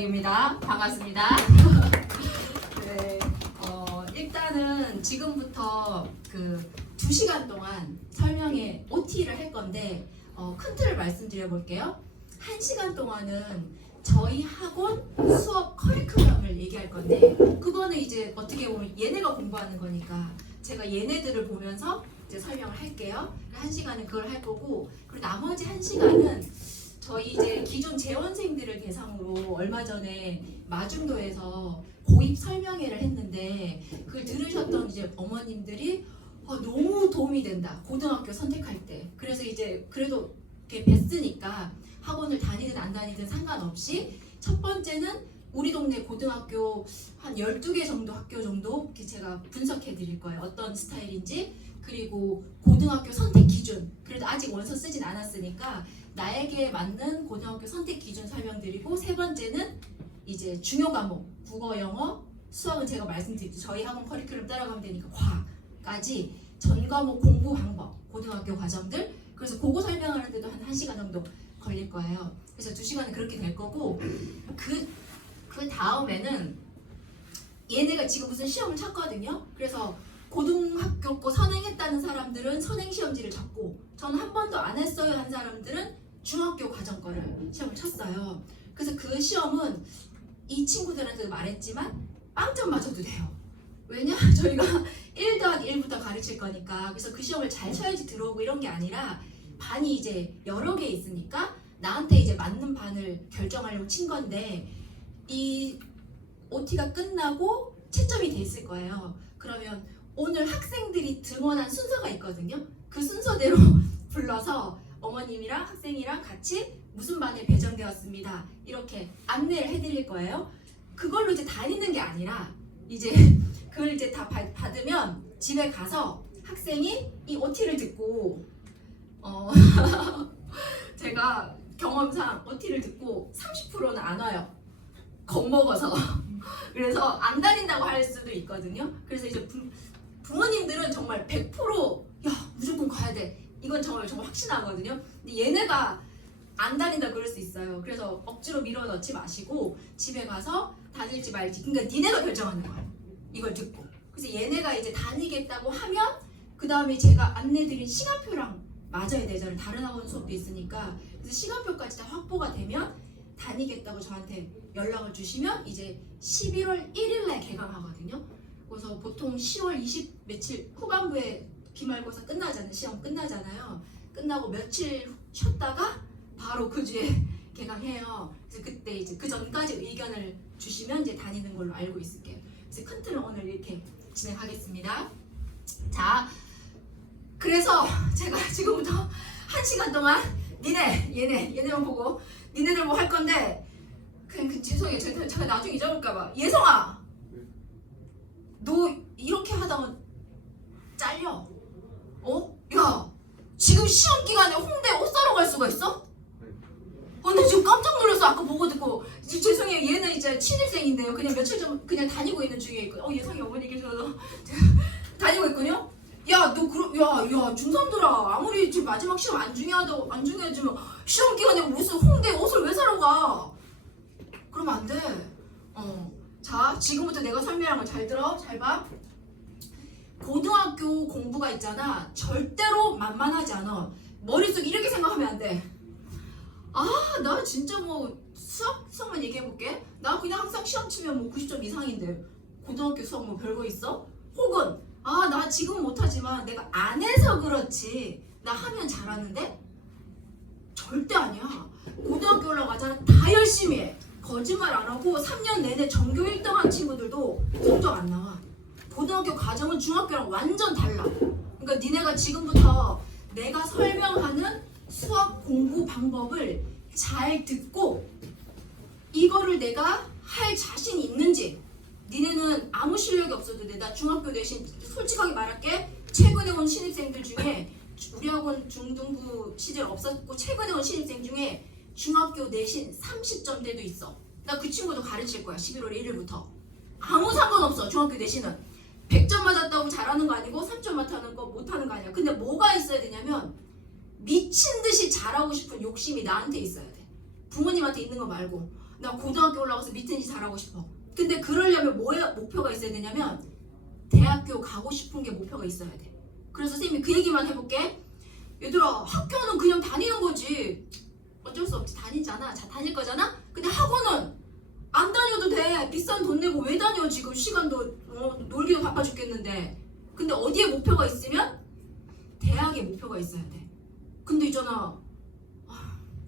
입니다. 반갑습니다. 네, 일단은 지금부터 그 2시간 동안 설명회 OT를 할 건데 큰 틀을 말씀드려 볼게요. 1시간 동안은 저희 학원 수업 커리큘럼을 얘기할 건데 그거는 이제 어떻게 보면 얘네가 공부하는 거니까 제가 얘네들을 보면서 이제 설명을 할게요. 1시간은 그걸 할 거고 그리고 나머지 1시간은 저희 이제 기존 재원생들을 대상으로 얼마 전에 마중도에서 고입 설명회를 했는데 그걸 들으셨던 이제 어머님들이 너무 도움이 된다. 고등학교 선택할 때. 그래서 이제 그래도 이렇게 뵀으니까 학원을 다니든 안 다니든 상관없이 첫 번째는 우리 동네 고등학교 한 12개 정도 학교 정도 이렇게 제가 분석해 드릴 거예요. 어떤 스타일인지. 그리고 고등학교 선택 기준. 그래도 아직 원서 쓰진 않았으니까 나에게 맞는 고등학교 선택 기준 설명드리고 세 번째는 이제 중요 과목 국어, 영어, 수학은 제가 말씀드렸죠. 저희 학원 커리큘럼 따라가면 되니까 과학까지 전 과목 공부 방법, 고등학교 과정들 그래서 그거 설명하는데도 한 1시간 정도 걸릴 거예요. 그래서 2시간은 그렇게 될 거고 그 다음에는 얘네가 지금 무슨 시험을 쳤거든요. 그래서 고등학교 거 선행했다는 사람들은 선행시험지를 적고 저는 한 번도 안 했어요 한 사람들은 중학교 과정 거를 시험을 쳤어요. 그래서 그 시험은 이 친구들한테도 말했지만 빵점 맞아도 돼요. 왜냐? 저희가 1 더하기 1부터 가르칠 거니까. 그래서 그 시험을 잘 쳐야지 들어오고 이런 게 아니라 반이 이제 여러 개 있으니까 나한테 이제 맞는 반을 결정하려고 친 건데 이 OT가 끝나고 채점이 돼 있을 거예요. 그러면 오늘 학생들이 등원한 순서가 있거든요. 그 순서대로 불러서 어머님이랑 학생이랑 같이 무슨 반에 배정되었습니다. 이렇게 안내를 해드릴 거예요. 그걸로 이제 다니는 게 아니라 이제 그걸 이제 다 받으면 집에 가서 학생이 이 OT를 듣고 제가 경험상 OT를 듣고 30%는 안 와요. 겁먹어서. 그래서 안 다닌다고 할 수도 있거든요. 그래서 이제 부모님들은 정말 100% 야 무조건 가야 돼. 이건 정말 확신하거든요. 근데 얘네가 안 다닌다 그럴 수 있어요. 그래서 억지로 밀어넣지 마시고 집에 가서 다닐지 말지. 그러니까 니네가 결정하는 거야. 이걸 듣고. 그래서 얘네가 이제 다니겠다고 하면 그 다음에 제가 안내드린 시간표랑 맞아야 되잖아요. 다른 학원 수업도 있으니까. 그래서 시간표까지 다 확보가 되면 다니겠다고 저한테 연락을 주시면 이제 11월 1일날 개강하거든요. 그래서 보통 10월 20 며칠 후반부에 기말고사 끝나잖아요. 시험 끝나잖아요. 끝나고 며칠 쉬었다가 바로 그 주에 개강해요. 그래서 그때 이제 그 전까지 의견을 주시면 이제 다니는 걸로 알고 있을게요. 그래서 큰 틀은 오늘 이렇게 진행하겠습니다. 자, 그래서 제가 지금부터 1시간 동안 얘네만 보고 니네들 뭐 할 건데 그냥 죄송해요. 제가 나중에 잊어볼까봐. 예성아, 너 이렇게 하다가 잘려. 야, 지금 시험 기간에 홍대 옷 사러 갈 수가 있어? 나 지금 깜짝 놀랐어. 아까 보고 듣고. 죄송해요. 얘는 이제 신입생인데요. 그냥 며칠 전 그냥 다니고 있는 중에 있고. 예성이 어머니 계셔서 다니고 있군요. 야, 너 야, 중3들아. 아무리 지금 마지막 시험 안 중요하지만 시험 기간에 무슨 홍대 옷을 왜 사러 가? 그러면 안 돼. 자, 지금부터 내가 설명한 거 잘 들어. 잘 봐. 고등학교 공부가 있잖아. 절대로 만만하지 않아. 머릿속에 이렇게 생각하면 안 돼. 나 진짜 뭐 수학만 얘기해볼게. 나 그냥 항상 시험 치면 뭐 90점 이상인데 고등학교 수학 뭐 별거 있어? 혹은 나 지금 못하지만 내가 안 해서 그렇지 나 하면 잘하는데? 절대 아니야. 고등학교 올라가잖아. 다 열심히 해. 거짓말 안 하고 3년 내내 전교 1등 한 친구들도 성적 안 나와. 고등학교 과정은 중학교랑 완전 달라. 그러니까 니네가 지금부터 내가 설명하는 수학 공부 방법을 잘 듣고 이거를 내가 할 자신이 있는지. 니네는 아무 실력이 없어도 돼. 나 중학교 내신 솔직하게 말할게. 최근에 온 신입생들 중에 우리 학원 중등부 시절 없었고 최근에 온 신입생 중에 중학교 내신 30점대도 있어. 나 그 친구도 가르칠 거야. 11월 1일부터. 아무 상관없어. 중학교 내신은 100점 맞았다고 잘하는 거 아니고 3점 맞다는 거 못하는 거 아니야. 근데 뭐가 있어야 되냐면 미친 듯이 잘하고 싶은 욕심이 나한테 있어야 돼. 부모님한테 있는 거 말고. 나 고등학교 올라가서 미텐니스 잘하고 싶어. 근데 그러려면 뭐에 목표가 있어야 되냐면 대학교 가고 싶은 게 목표가 있어야 돼. 그래서 선생님이 그 얘기만 해볼게. 얘들아, 학교는 그냥 다니는 거지. 어쩔 수 없지. 다니잖아. 자, 다닐 거잖아? 근데 학원은 안 다녀도 돼. 비싼 돈 내고 왜 다녀? 지금 시간도 놀기도 바빠 죽겠는데. 근데 어디에 목표가 있으면 대학에 목표가 있어야 돼. 근데 있잖아,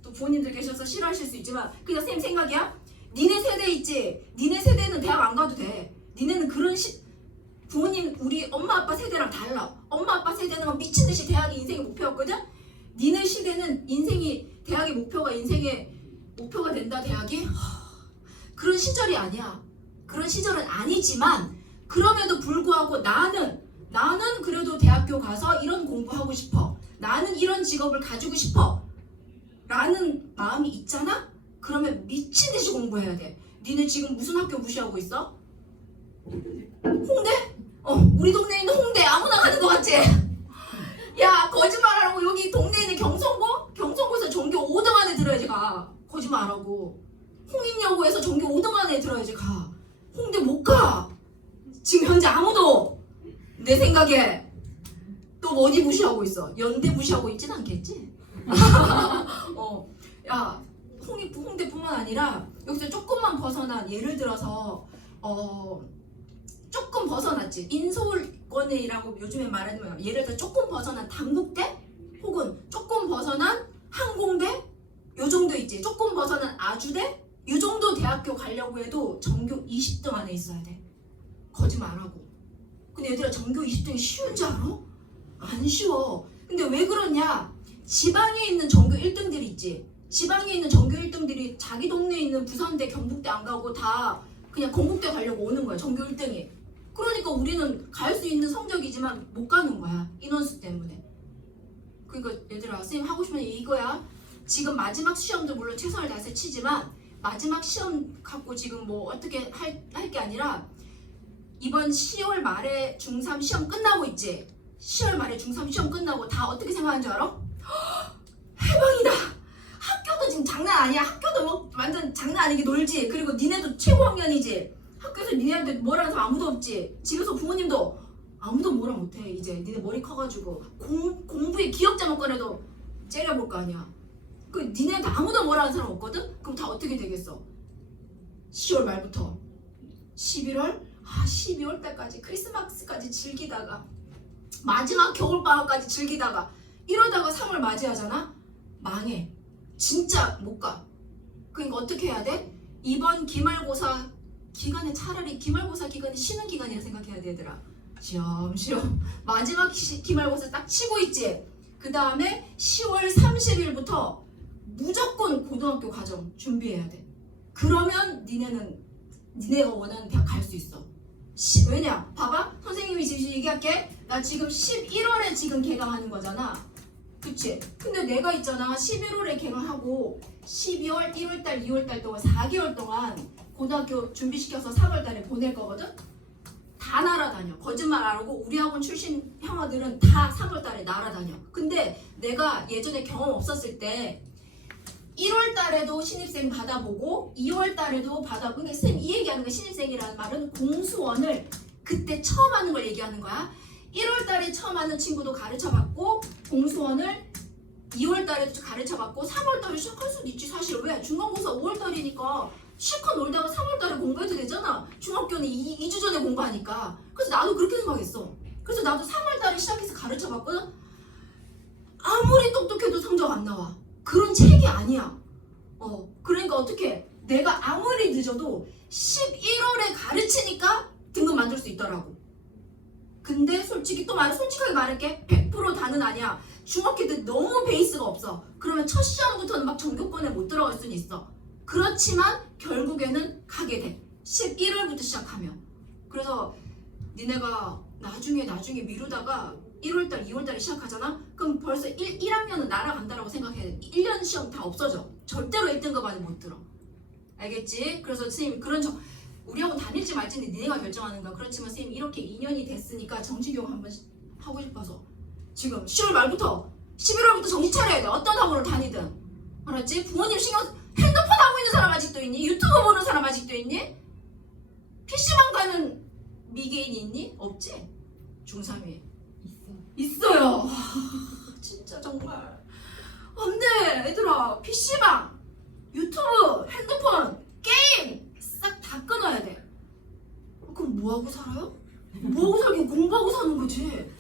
또 부모님들 계셔서 싫어하실 수 있지만 그냥 선생님 생각이야. 니네 세대 있지? 니네 세대는 대학 안 가도 돼. 니네는 부모님, 우리 엄마 아빠 세대랑 달라. 엄마 아빠 세대는 막 미친듯이 대학이 인생의 목표였거든? 니네 시대는 대학의 목표가 인생의 목표가 된다, 대학이? 그런 시절이 아니야. 그런 시절은 아니지만 그럼에도 불구하고 나는 그래도 대학교 가서 이런 공부하고 싶어. 나는 이런 직업을 가지고 싶어. 라는 마음이 있잖아? 그러면 미친듯이 공부해야 돼. 니네 지금 무슨 학교 무시하고 있어? 홍대? 우리 동네에 있는 홍대 아무나 가는 거 같지? 야, 거짓말하라고. 여기 동네에 있는 경성고에서 전교 5등 안에 들어야지 가. 거짓말하고. 홍익여고에서 전교 5등 안에 들어야지 가. 홍대 못 가. 지금 현재 아무도. 내 생각에 또 어디 무시하고 있어? 연대 무시하고 있진 않겠지? 야, 홍대뿐만 아니라 여기서 조금만 벗어난, 예를 들어서 조금 벗어났지. 인서울권이라고 요즘에 말하는, 예를 들어 조금 벗어난 단국대 혹은 조금 벗어난 항공대 요 정도 있지. 조금 벗어난 아주대 요 정도 대학교 가려고 해도 전교 20등 안에 있어야 돼. 거짓말 안 하고. 근데 얘들아, 전교 20등이 쉬운 줄 알아? 안 쉬워. 근데 왜 그러냐? 지방에 있는 전교 1등들이 있지. 지방에 있는 전교 1등들이 자기 동네에 있는 부산대, 경북대 안 가고 다 그냥 건국대 가려고 오는 거야. 전교 1등이. 그러니까 우리는 갈 수 있는 성적이지만 못 가는 거야. 인원수 때문에. 그러니까 얘들아, 선생님 하고 싶은 얘기 이거야. 지금 마지막 시험도 물론 최선을 다해서 치지만 마지막 시험 갖고 지금 뭐 어떻게 할 게 아니라 이번 10월 말에 중3 시험 끝나고 있지. 10월 말에 중3 시험 끝나고 다 어떻게 생각하는 줄 알아? 해방이다. 학교도 지금 장난 아니야. 학교도 뭐 완전 장난 아니게 놀지. 그리고 니네도 최고 학년이지. 학교에서 니네한테 뭐라는 사람 아무도 없지. 집에서 부모님도 아무도 뭐라 못해. 이제 니네 머리 커가지고 공부에 기억자만 꺼내도 째려볼 거 아니야. 그 니네한테 아무도 뭐라는 사람 없거든? 그럼 다 어떻게 되겠어? 10월 말부터 11월? 12월 달까지 크리스마스까지 즐기다가 마지막 겨울방학까지 즐기다가 이러다가 3월 맞이하잖아? 망해. 진짜 못 가. 그러니까 어떻게 해야 돼? 이번 기말고사 기간에 차라리 기말고사 기간이 쉬는 기간이라 생각해야 돼, 얘들아. 쉬엄쉬엄 마지막 기말고사 딱 치고 있지. 그 다음에 10월 30일부터 무조건 고등학교 과정 준비해야 돼. 그러면 니네가 원하는 대학 갈 수 있어. 왜냐? 봐봐. 선생님이 지금 얘기할게. 나 지금 11월에 지금 개강하는 거잖아. 그치? 근데 내가 있잖아. 11월에 개강하고 12월, 1월달, 2월달 동안 4개월 동안 고등학교 준비시켜서 3월달에 보낼 거거든? 다 날아다녀. 거짓말 안 하고 우리 학원 출신 형아들은 다 3월달에 날아다녀. 근데 내가 예전에 경험 없었을 때 1월달에도 신입생 받아보고 2월달에도 받아보고. 그러니까 선생님 이 얘기하는 거, 신입생이라는 말은 공수원을 그때 처음 하는 걸 얘기하는 거야. 1월달에 처음 하는 친구도 가르쳐봤고 공수원을 2월달에도 가르쳐봤고 3월달에 시작할 수도 있지. 사실 왜? 중간고사 5월달이니까 실컷 놀다가 3월달에 공부해도 되잖아. 중학교는 2주 전에 공부하니까. 그래서 나도 그렇게 생각했어. 그래서 나도 3월달에 시작해서 가르쳐봤거든. 아무리 똑똑해도 성적 안 나와. 그런 책이 아니야. 그러니까 어떻게 내가 아무리 늦어도 11월에 가르치니까 등급 만들 수 있더라고. 근데 솔직히 솔직하게 말할게. 100% 다는 아니야. 중학교 때 너무 베이스가 없어. 그러면 첫 시험부터는 막 전교권에 못 들어갈 수는 있어. 그렇지만 결국에는 가게 돼. 11월부터 시작하면. 그래서 니네가 나중에 미루다가 1월달, 2월달에 시작하잖아? 그럼 벌써 1학년은 날아간다라고 생각해야 돼. 1년 시험 다 없어져. 절대로 1등급 안에 못 들어. 알겠지? 그래서 선생님이 우리 학원 다닐지 말지는 니네가 결정하는 거야. 그렇지만 선생님 이렇게 2년이 됐으니까 정신교육 한번 하고 싶어서 지금 10월 말부터 11월부터 정신 차려야 돼. 어떤 학원을 다니든. 알았지? 부모님 핸드폰 하고 있는 사람 아직도 있니? 유튜브 보는 사람 아직도 있니? PC방 가는 미개인이 있니? 없지? 중3이 있어요. 와, 진짜 정말 안돼 얘들아. PC방, 유튜브, 핸드폰, 게임 싹 다 끊어야 돼. 그럼 뭐하고 살아요? 뭐하고 살긴 공부하고 사는 거지.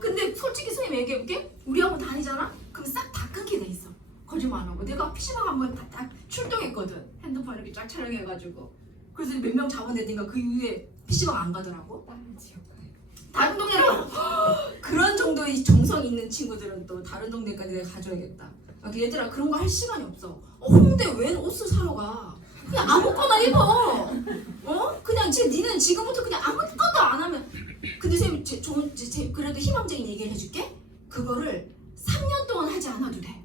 근데 솔직히 선생님 얘기해볼게. 우리 학원 다니잖아? 그럼 싹 다 끊게 돼 있어. 거짓말 안 하고. 내가 PC방 한번 다 출동했거든. 핸드폰 이렇게 쫙 촬영해가지고. 그래서 몇 명 잡아내니까 그 이후에 PC방 안 가더라고. 다른 동네로 그런 정도의 정성 있는 친구들은 또 다른 동네까지 내가 가줘야겠다. 얘들아 그런 거 할 시간이 없어. 홍대 웬 옷을 사러 가? 그냥 아무거나 입어. 그냥 니는 지금부터 그냥 아무것도 안 하면. 근데 선생님 그래도 희망적인 얘기를 해줄게. 그거를 3년 동안 하지 않아도 돼.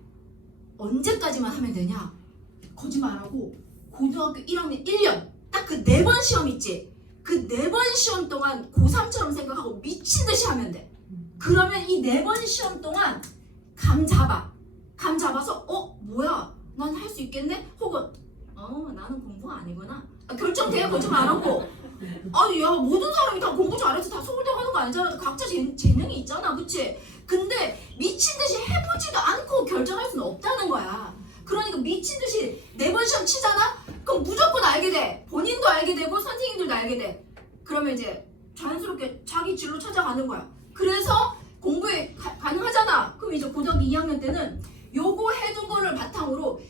언제까지만 하면 되냐? 거짓말 안 하고 고등학교 1학년 1년 딱 그 4번 시험 있지? 그 4번 시험 동안 고3처럼 생각하고 미친 듯이 하면 돼. 그러면 이 4번 시험 동안 감 잡아서 뭐야? 난 할 수 있겠네? 혹은 나는 공부가 아니구나. 결정돼요. 거짓말 안 하고. 아니 야 모든 사람이 다 공부 잘해서 다 서울대 가는 거 아니잖아. 각자 재능이 있잖아. 그치? 근데 미친 듯이 해보지도 않고 결정할 수는 없다는 거야. 그러니까 미친 듯이 4번 시험 치잖아? 그럼 무조건 알게 돼. 본인도 알게 되고 선생님들도 알게 돼. 그러면 이제 자연스럽게 자기 진로 찾아가는 거야. 그래서 공부에 가능하잖아. 그럼 이제 고등학교 2학년 때는 요거 해둔 거를 바탕으로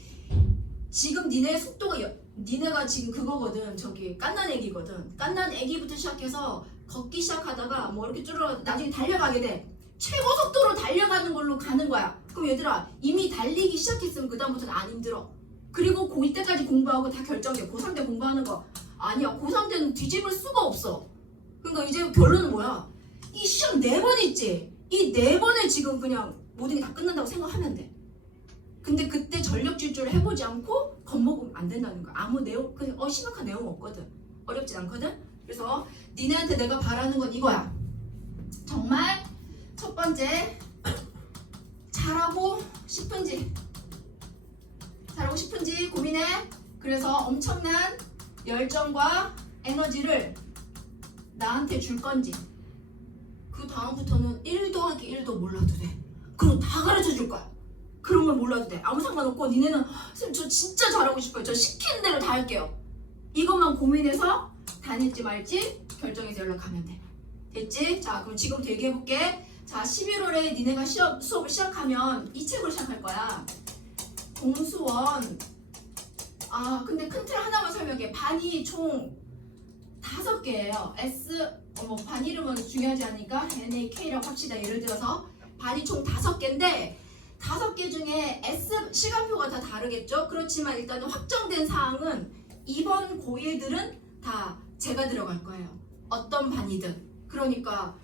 지금 니네 속도가 니네가 지금 그거거든. 저기 깐난 애기거든. 깐난 애기부터 시작해서 걷기 시작하다가 뭐 이렇게 줄어 나중에 달려가게 돼. 최고 속도로 달려가는 걸로 가는 거야. 그럼 얘들아 이미 달리기 시작했으면 그 다음부터는 안 힘들어. 그리고 고2 때까지 공부하고 다 결정돼. 고3 때 공부하는 거 아니야. 고3 때는 뒤집을 수가 없어. 그러니까 이제 결론은 뭐야? 이 시험 4번 있지? 이 4번에 지금 그냥 모든 게 다 끝난다고 생각하면 돼. 근데 그때 전력 질주를 해보지 않고 겁먹으면 안 된다는 거야. 아무 내용, 그냥 심각한 내용 없거든. 어렵진 않거든. 그래서 니네한테 내가 바라는 건 이거야. 정말 첫 번째 잘하고 싶은지 고민해. 그래서 엄청난 열정과 에너지를 나한테 줄 건지. 그 다음부터는 1 더하기 1도 몰라도 돼. 그럼 다 가르쳐 줄 거야. 그런 걸 몰라도 돼. 아무 상관없고 니네는 선생님 저 진짜 잘하고 싶어요. 저 시키는 대로 다 할게요. 이것만 고민해서 다닐지 말지 결정해서 연락하면 돼. 됐지? 자 그럼 지금부터 얘기해볼게. 자 11월에 니네가 수업을 시작하면 이 책으로 시작할 거야. 공수원. 근데 큰 틀 하나만 설명해. 반이 총 5개예요. 반 이름은 중요하지 않으니까 NAK라고 합시다. 예를 들어서 반이 총 5개인데 5개 중에 시간표가 다 다르겠죠? 그렇지만 일단은 확정된 사항은 이번 고1들은 다 제가 들어갈 거예요. 어떤 반이든. 그러니까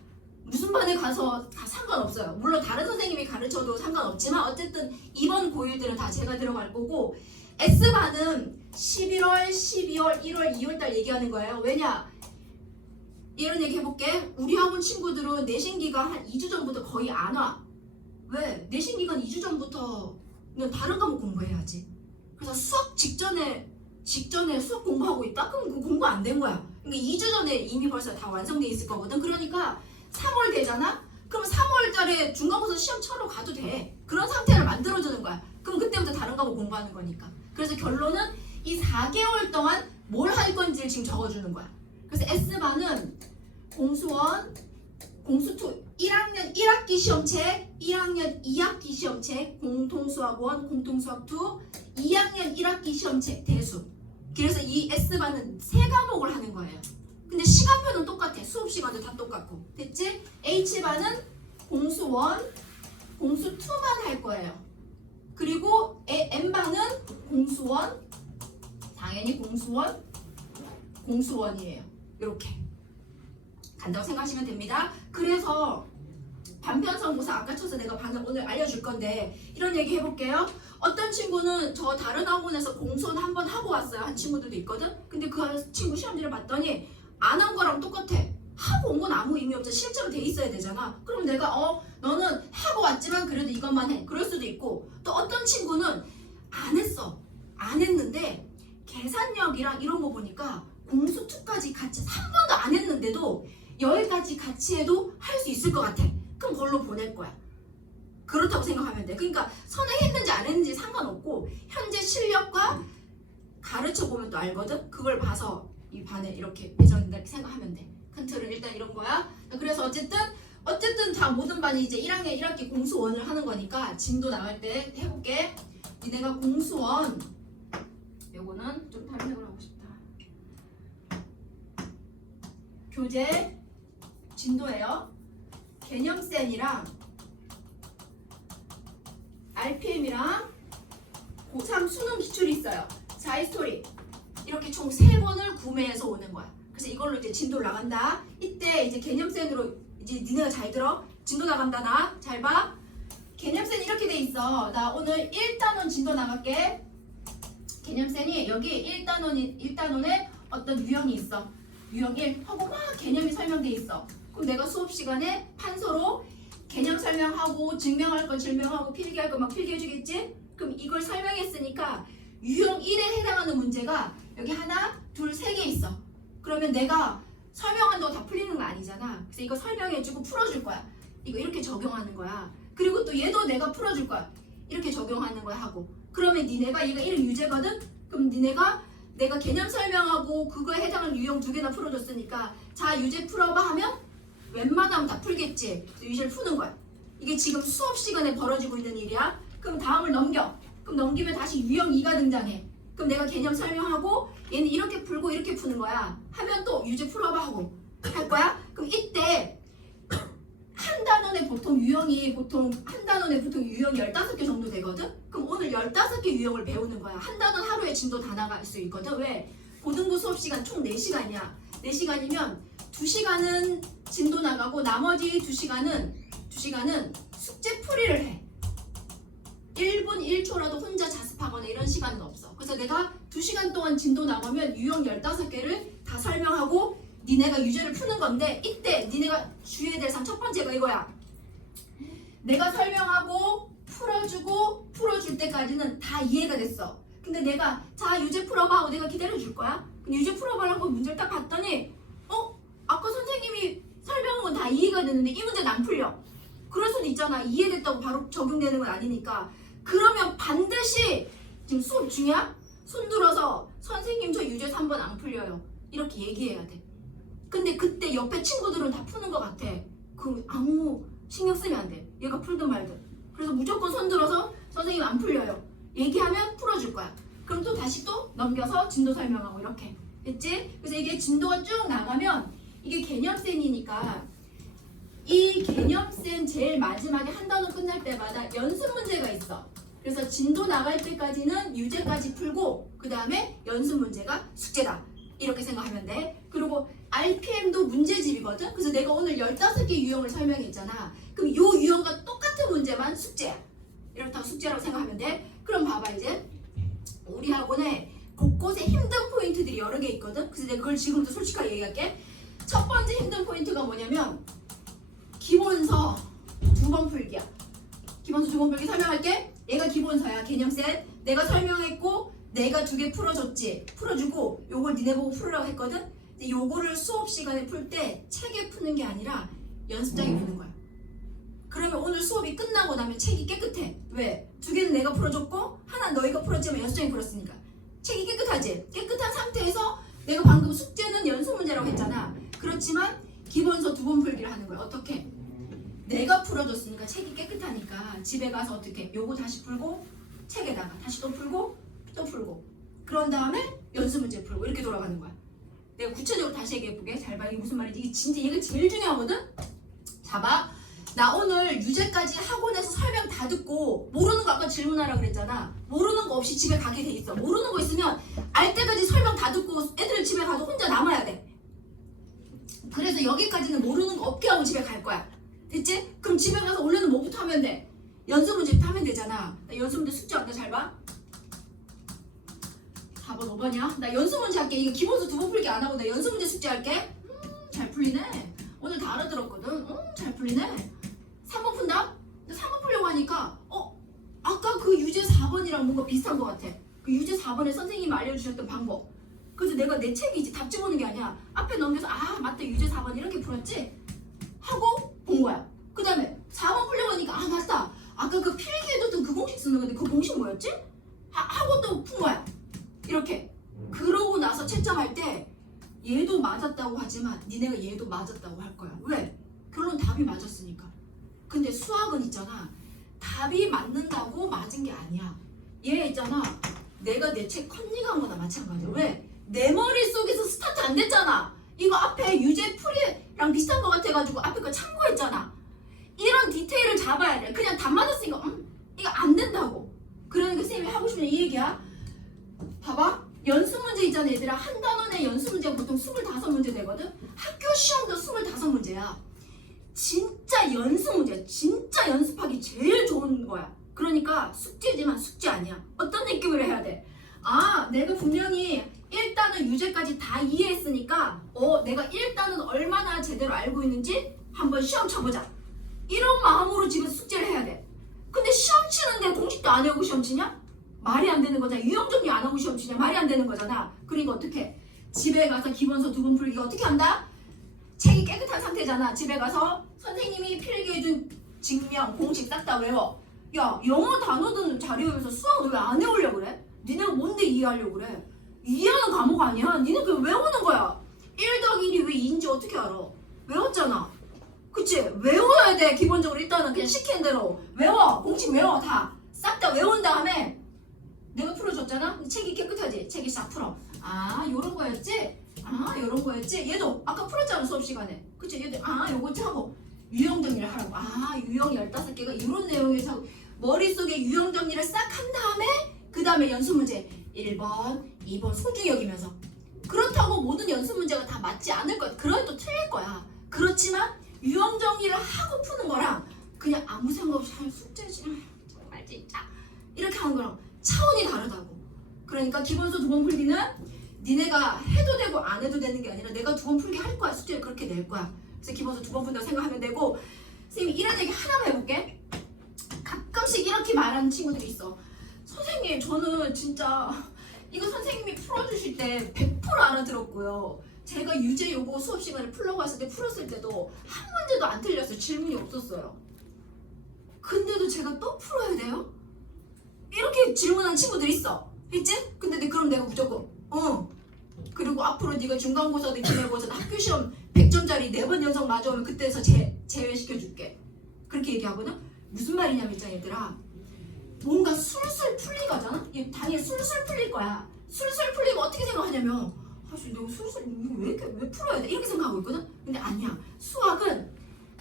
무슨 반에 가서 다 상관없어요. 물론 다른 선생님이 가르쳐도 상관없지만 어쨌든 이번 고1들은 다 제가 들어갈 거고 S반은 11월, 12월, 1월, 2월달 얘기하는 거예요. 왜냐? 이런 얘기 해볼게. 우리 학원 친구들은 내신 기간 한 2주 전부터 거의 안 와. 왜? 내신 기간 2주 전부터는 다른 과목 공부해야지. 그래서 수업 직전에 수업 공부하고 있다? 그럼 그 공부 안 된 거야. 그러니까 2주 전에 이미 벌써 다 완성돼 있을 거거든. 그러니까 3월 되잖아? 그럼 3월 달에 중간고사 시험 쳐러 가도 돼. 그런 상태를 만들어주는 거야. 그럼 그때부터 다른 과목 공부하는 거니까. 그래서 결론은 이 4개월 동안 뭘 할 건지를 지금 적어주는 거야. 그래서 S반은 공수원, 공수2 1학년 1학기 시험책, 1학년 2학기 시험책, 공통수학 1, 공통수학 2, 2학년 1학기 시험책 대수. 그래서 이 S반은 3과목을 하는 거예요. 근데 시간표는 똑같아. 수업 시간도 다 똑같고. 됐지? H반은 공수1, 공수2만 할 거예요. 그리고 M반은 공수1, 당연히 공수1, 공수1이에요. 이렇게 간다고 생각하시면 됩니다. 그래서 반편성고사 아까 쳐서 내가 방금 오늘 알려줄 건데 이런 얘기 해볼게요. 어떤 친구는 저 다른 학원에서 공수원 한번 하고 왔어요. 한 친구들도 있거든. 근데 그 친구 시험지를 봤더니 안 한 거랑 똑같아. 하고 온 건 아무 의미 없어. 실제로 돼 있어야 되잖아. 그럼 내가 너는 하고 왔지만 그래도 이것만 해. 그럴 수도 있고 또 어떤 친구는 안 했어. 안 했는데 계산력이랑 이런 거 보니까 공수2까지 같이 3번도 안 했는데도 여기까지 같이 해도 할 수 있을 것 같아. 그럼 그걸로 보낼 거야. 그렇다고 생각하면 돼. 그러니까 선행했는지 안 했는지 상관없고 현재 실력과 가르쳐 보면 또 알거든. 그걸 봐서 이 반에 이렇게 예전에 생각하면 돼. 큰 틀은 일단 이런 거야. 그래서 어쨌든 다 모든 반이 이제 1학년 1학기 공수원을 하는 거니까 진도 나갈 때 해볼게. 니네가 공수원 요거는 좀 다른 색으로 하고 싶다. 교재 진도예요. 개념센이랑 RPM이랑 고3 수능 기출이 있어요. 자이스토리 이렇게 총 3권을 구매해서 오는 거야. 그래서 이걸로 이제 진도 나간다. 이때 이제 개념센으로 이제 니네가 잘 들어. 진도 나간다. 나 잘 봐. 개념센 이렇게 돼 있어. 나 오늘 1단원 진도 나갈게. 개념센이 여기 1단원에 어떤 유형이 있어. 유형 1 하고 막 개념이 설명돼 있어. 그럼 내가 수업 시간에 판서로 개념 설명하고 증명할 거 증명하고 필기할 거 막 필기해주겠지? 그럼 이걸 설명했으니까 유형 1에 해당하는 문제가 여기 하나, 둘, 세 개 있어. 그러면 내가 설명한다고 다 풀리는 거 아니잖아. 그래서 이거 설명해주고 풀어줄 거야. 이거 이렇게 적용하는 거야. 그리고 또 얘도 내가 풀어줄 거야. 이렇게 적용하는 거야 하고. 그러면 니네가 얘가 이름 유제거든? 그럼 니네가 내가 개념 설명하고 그거에 해당하는 유형 2개나 풀어줬으니까 자 유제 풀어봐 하면 웬만하면 다 풀겠지. 유제를 푸는 거야. 이게 지금 수업 시간에 벌어지고 있는 일이야. 그럼 다음을 넘겨. 그럼 넘기면 다시 유형 2가 등장해. 그럼 내가 개념 설명하고 얘는 이렇게 풀고 이렇게 푸는 거야. 하면 또 유제 풀어봐 하고 할 거야. 그럼 이때 한 단원에 보통 유형이 한 단원에 보통 유형이 15개 정도 되거든? 그럼 오늘 15개 유형을 배우는 거야. 한 단원 하루에 진도 다 나갈 수 있거든. 왜? 고등부 수업 시간 총 4시간이야. 4시간이면 2시간은 진도 나가고 나머지 2시간은 숙제 풀이를 해. 1분 1초라도 혼자 자습하거나 이런 시간은 없어. 그래서 내가 2시간 동안 진도 나가면 유형 15개를 다 설명하고 니네가 유제를 푸는 건데 이때 니네가 주의해야 될 첫 번째가 이거야. 내가 설명하고 풀어줄 때까지는 다 이해가 됐어. 근데 내가 자 유제 풀어봐 하고 내가 기다려줄 거야. 유제 풀어보라고 문제를 딱 봤더니 아까 선생님이 설명한 건 다 이해가 됐는데 이 문제는 안 풀려. 그럴 수도 있잖아. 이해됐다고 바로 적용되는 건 아니니까. 그러면 반드시 지금 수업 중이야? 손 들어서 선생님 저 유제 3번 안 풀려요. 이렇게 얘기해야 돼. 근데 그때 옆에 친구들은 다 푸는 것 같아. 그럼 아무 신경 쓰면 안 돼. 얘가 풀든 말든. 그래서 무조건 손 들어서 선생님 안 풀려요. 얘기하면 풀어줄 거야. 그럼 또 다시 또 넘겨서 진도 설명하고 이렇게. 됐지? 그래서 이게 진도가 쭉 나가면 이게 개념센이니까 이 개념센 제일 마지막에 한 단원 끝날 때마다 연습 문제가 있어. 그래서 진도 나갈 때까지는 유제까지 풀고 그 다음에 연습 문제가 숙제다. 이렇게 생각하면 돼. 그리고 RPM도 문제집이거든. 그래서 내가 오늘 15개 유형을 설명했잖아. 그럼 요 유형과 똑같은 문제만 숙제야. 이렇다고 숙제라고 생각하면 돼. 그럼 봐봐 이제 우리 학원에 곳곳에 힘든 포인트들이 여러 개 있거든. 그래서 내가 그걸 지금부터 솔직하게 얘기할게. 첫 번째 힘든 포인트가 뭐냐면 기본서 2번 풀기야. 기본서 2번 풀기 설명할게. 얘가 기본서야. 개념셋. 내가 설명했고 내가 2개 풀어줬지. 풀어주고 요걸 니네 보고 풀으라고 했거든. 근데 요거를 수업 시간에 풀 때 책에 푸는 게 아니라 연습장에 푸는 거야. 그러면 오늘 수업이 끝나고 나면 책이 깨끗해. 왜? 2개는 내가 풀어줬고 하나 너희가 풀었지만 연습장에 풀었으니까 책이 깨끗하지. 깨끗한 상태에서 내가 방금 숙제는 연습 문제라고 했잖아. 그렇지만 기본서 2번 풀기를 하는 거야. 어떻게? 내가 풀어줬으니까 책이 깨끗하니까 집에 가서 어떻게? 요거 다시 풀고 책에다가 다시 또 풀고 또 풀고 그런 다음에 연습 문제 풀고 이렇게 돌아가는 거야. 내가 구체적으로 다시 얘기해볼게. 잘 봐. 이게 무슨 말인지. 이게 진짜 얘가 제일 중요하거든. 자 봐. 나 오늘 유제까지 학원에서 설명 다 듣고 모르는 거 아까 질문하라 그랬잖아. 모르는 거 없이 집에 가게 돼 있어. 모르는 거 있으면 알 때까지 설명 다 듣고 애들 집에 가도 혼자 남아야 돼. 그래서 여기까지는 모르는 거 없게 하고 집에 갈 거야. 됐지? 그럼 집에 가서 원래는 뭐부터 하면 돼? 연습 문제부터 하면 되잖아. 나 연습 문제 숙제 왔다. 잘 봐. 4번 5번이야? 나 연습 문제 할게. 이거 기본서 2번 풀기 안 하고 나 연습 문제 숙제 할게. 잘 풀리네. 오늘 다 알아들었거든. 잘 풀리네. 3번 푼다? 근데 3번 풀려고 하니까 아까 그 유제 4번 4번이랑 뭔가 비슷한 것 같아. 그 유제 4번에 선생님이 알려주셨던 방법. 그래서 내가 내 책이 이제 답지 보는 게 아니야. 앞에 넘겨서 아 맞다 유제 4번 이렇게 풀었지? 하고 본 거야. 그 다음에 4번 풀려고 하니까 아 맞다. 아까 그 필기해뒀던 그 공식 쓰는 건데 그 공식 뭐였지? 하고 또 푼 거야. 이렇게. 그러고 나서 채점할 때 얘도 맞았다고 하지만 니네가 얘도 맞았다고 할 거야. 왜? 결론 답이 맞았으니까. 근데 수학은 있잖아. 답이 맞는다고 맞은 게 아니야. 얘 있잖아. 내가 내 책 컨닝한 거나 마찬가지야. 왜? 내 머릿속에서 스타트 안 됐잖아. 이거 앞에 유제 풀이랑 비슷한 거 같아가지고 앞에 거 참고했잖아. 이런 디테일을 잡아야 돼. 그냥 답 맞았으니까 이거 안 된다고. 그러니까 선생님이 하고 싶은 이 얘기야. 봐봐. 연습 문제 있잖아 얘들아. 한 단원 내 연습 문제가 보통 25문제 되거든. 학교 시험도 25문제야. 진짜 연습 문제야. 진짜 연습하기 제일 좋은 거야. 그러니까 숙제지만 숙제 아니야. 어떤 느낌으로 해야 돼? 아 내가 분명히 1단원 유제까지 다 이해했으니까 내가 1단원 얼마나 제대로 알고 있는지 한번 시험 쳐보자. 이런 마음으로 집에서 숙제를 해야 돼. 근데 시험 치는데 공식도 안 외우고 시험 치냐? 말이 안 되는 거잖아. 유형 정리 안 하고 시험 치냐? 말이 안 되는 거잖아. 그러니까 어떻게? 집에 가서 기본서 2번 풀기 어떻게 한다? 책이 깨끗한 상태잖아. 집에 가서 선생님이 필기해준 증명, 공식 싹 다 외워. 야 영어 단어든 자료 외워서 수학을 왜 안 외우려고 그래? 니네가 뭔데 이해하려고 그래? 이해하는 과목 아니야. 니네 그냥 외우는 거야. 1 더하기 1이 왜 2인지 어떻게 알아? 외웠잖아. 그치? 외워야 돼. 기본적으로 일단은 그냥 시키는 대로 외워. 공식 외워. 다 싹 다 외운 다음에 내가 풀어줬잖아? 책이 깨끗하지? 책이 싹 풀어. 아 요런 거였지? 아 요런 거였지? 얘도 아까 풀었잖아 수업 시간에. 그치? 얘도 아 요거지 하고 유형 정리를 하라고. 아 유형 15개가 이런 내용에서 머릿속에 유형 정리를 싹 한 다음에 그 다음에 연습 문제 1번, 2번 소중히 여기면서. 그렇다고 모든 연습 문제가 다 맞지 않을 거야. 그러면 또 틀릴 거야. 그렇지만 유형 정리를 하고 푸는 거랑 그냥 아무 생각 없이 하는 숙제지 정말 진짜 이렇게 하는 거랑 차원이 다르다고. 그러니까 기본서 2번 풀기는 니네가 해도 되고 안 해도 되는 게 아니라 내가 2번 풀기 할 거야. 숙제를 그렇게 낼 거야. 그래서 기본서 2번 푼다고 생각하면 되고. 선생님이 이런 얘기 하나만 해볼게. 가끔씩 이렇게 말하는 친구들이 있어. 선생님 저는 진짜 이거 선생님이 풀어주실 때 100% 알아들었고요. 제가 유제 요거 수업 시간에 풀려고 했을 때 풀었을 때도 한 문제도 안 틀렸어요. 질문이 없었어요. 근데도 제가 또 풀어야 돼요? 이렇게 질문하는 친구들이 있어. 있지? 근데 그럼 내가 무조건 그리고 앞으로 네가 중간고사든 기말고사든 학교시험 100점짜리 4번 연속 맞아오면 그때서 제외시켜줄게. 그렇게 얘기하거든? 무슨 말이냐면 있잖아 얘들아. 뭔가 술술 풀리가잖아? 얘 당연히 술술 풀릴 거야. 술술 풀리고 어떻게 생각하냐면 사실 내가 술술 이거 왜 풀어야 돼? 이렇게 생각하고 있거든? 근데 아니야. 수학은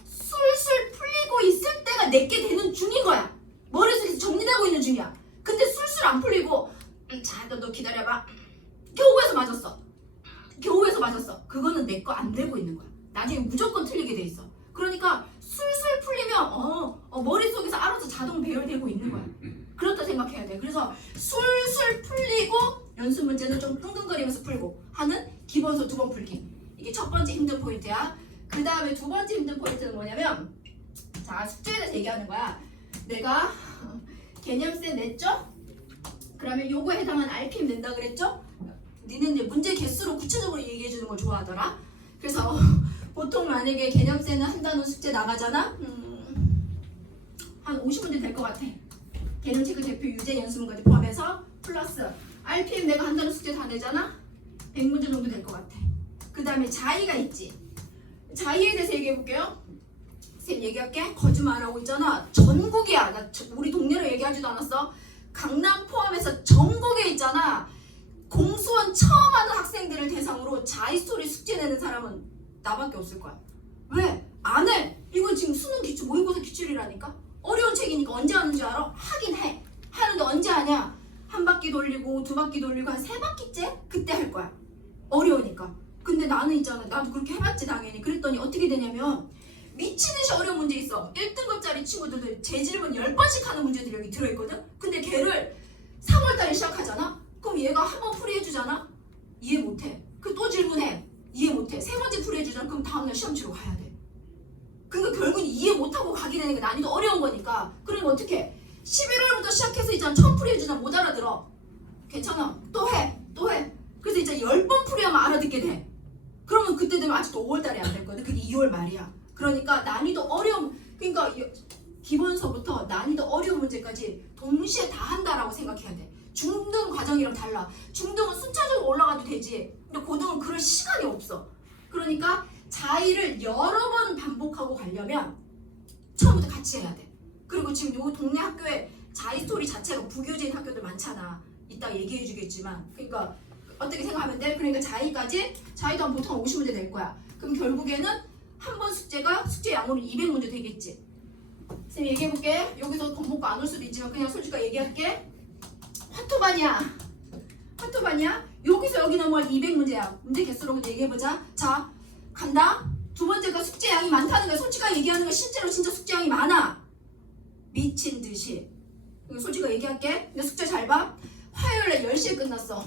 술술 풀리고 있을 때가 내게 되는 중인 거야. 머릿속에서 정리되고 있는 중이야. 근데 술술 안 풀리고 자 너 기다려봐. 겨우에서 맞았어. 겨우에서 맞았어. 그거는 내 거 안 되고 있는 거야. 나중에 무조건 틀리게 돼 있어. 그러니까 술술 풀리면 머릿속에서 알아서 자동 배열되고 있는 거야. 그렇다 생각해야 돼. 그래서 술술 풀리고 연습 문제는 좀 끙끙거리면서 풀고 하는 기본서 2번 풀기. 이게 첫 번째 힘든 포인트야. 그 다음에 두 번째 힘든 포인트는 뭐냐면 자 숙제에 대해서 얘기하는 거야. 내가 개념세 냈죠? 그러면 요거에 해당하는 RPM 낸다 그랬죠? 니는 이제 문제 개수로 구체적으로 얘기해 주는 걸 좋아하더라. 그래서 보통 만약에 개념세는 한 단원 숙제 나가잖아? 한 50문제 될 것 같아. 개념체크 대표 유제 연습문까지 포함해서 플러스 RPM 내가 한 단원 숙제 다 내잖아? 100문제 정도 될 것 같아. 그 다음에 자의가 있지. 자의에 대해서 얘기해 볼게요. 쌤 얘기할게. 거짓말하고 있잖아. 전국이야. 나 우리 동네로 얘기하지도 않았어. 강남 포함해서 전국에 있잖아. 공수원 처음 하는 학생들을 대상으로 자의스토리 숙제 내는 사람은 나밖에 없을 거야. 왜? 안 해. 이건 지금 수능 기출, 모의고사 기출이라니까. 어려운 책이니까 언제 하는 줄 알아? 하긴 해. 하는데 언제 하냐? 한 바퀴 돌리고 2바퀴 돌리고 한 3바퀴째? 그때 할 거야. 어려우니까. 근데 나는 있잖아. 나도 그렇게 해봤지 당연히. 그랬더니 어떻게 되냐면 미치듯이 어려운 문제 있어. 1등급짜리 친구들도 재질문 10번씩 하는 문제들이 여기 들어있거든? 근데 걔를 3월달에 시작하잖아? 그럼 얘가 한 번 풀이해주잖아? 이해 못해. 그 또 질문해. 이해 못해. 3번째 풀이해주잖아? 그럼 다음날 시험 치러 가야 돼. 그러니까 결국은 이해 못하고 가게 되는 게 난이도 어려운 거니까. 그러면 어떻게 11월부터 시작해서 있잖아. 처음 풀이해주잖아. 어떻게 돼? 그러면 그때 되면 아직도 5월달에 안 될 거거든. 그게 2월 말이야. 그러니까 난이도 어려운, 그러니까 기본서부터 난이도 어려운 문제까지 동시에 다 한다라고 생각해야 돼. 중등 과정이랑 달라. 중등은 순차적으로 올라가도 되지. 근데 고등은 그럴 시간이 없어. 그러니까 자의를 여러 번 반복하고 가려면 처음부터 같이 해야 돼. 그리고 지금 요 동네 학교에 자의 스토리 자체가 부교재인 학교들 많잖아. 이따 얘기해 주겠지만. 그러니까 어떻게 생각하면 돼? 그러니까 자의도 한 보통 50문제 될 거야. 그럼 결국에는 한 번 숙제가 숙제 양으로 200문제 되겠지. 선생님 얘기해 볼게. 여기서 겁먹고 안 올 수도 있지만 그냥 솔직하게 얘기할게. 화투반이야. 여기서 여기 넘어갈 200문제야. 문제 개수로 얘기해보자. 자, 간다. 두 번째가 숙제 양이 많다는 거야. 솔직하게 얘기하는 거야. 실제로 진짜 숙제 양이 많아. 미친 듯이. 솔직하게 얘기할게. 근데 숙제 잘 봐. 화요일에 10시에 끝났어.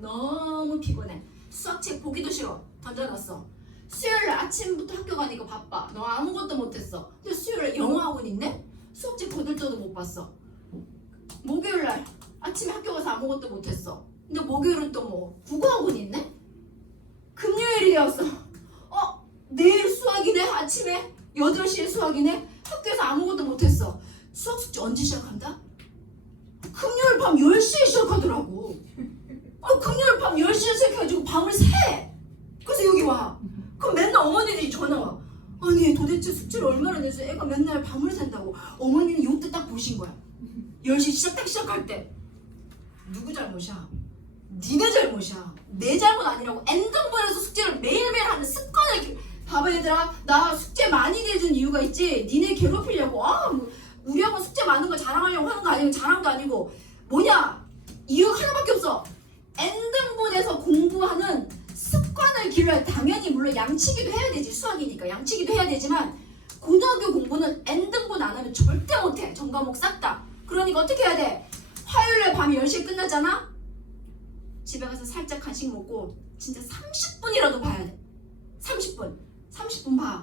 너무 피곤해. 수학책 보기도 싫어. 던져놨어. 수요일에 아침부터 학교 가니까 바빠. 너 아무것도 못했어. 근데 수요일에 영어학원 있네? 수학책 거들떠도 못 봤어. 목요일날 아침에 학교 가서 아무것도 못했어. 근데 목요일은 또 뭐 국어학원 있네? 금요일이 되었어. 내일 수학이네? 아침에 8시에 수학이네? 학교에서 아무것도 못했어. 수학 숙제 언제 시작한다? 금요일 밤 10시에 시작하더라고. 금요일 밤 10시에 시작해가지고 밤을 새. 그래서 여기 와. 그럼 맨날 어머니들이 전화 와. 아니 도대체 숙제를 얼마나 내서 애가 맨날 밤을 샌다고. 어머니는 요때 딱 보신 거야. 10시 시작할 때. 누구 잘못이야? 니네 잘못이야. 내 잘못 아니라고. N등분해서 숙제를 매일매일 하는 습관을. 봐봐 얘들아. 나 숙제 많이 내준 이유가 있지. 니네 괴롭히려고. 우리 학원 숙제 많은 거 자랑하려고 하는 거 아니고 자랑도 아니고. 뭐냐? 이유가 하나밖에 없어. N등분해서 공부하는 습관을 길러야. 당연히 물론 양치기도 해야 되지. 수학이니까 양치기도 해야 되지만 고등학교 공부는 N등분 안 하면 절대 못해. 전과목 싹 다. 그러니까 어떻게 해야 돼? 화요일에 밤 10시에 끝났잖아? 집에 가서 살짝 간식 먹고 진짜 30분이라도 봐야 돼. 30분 봐.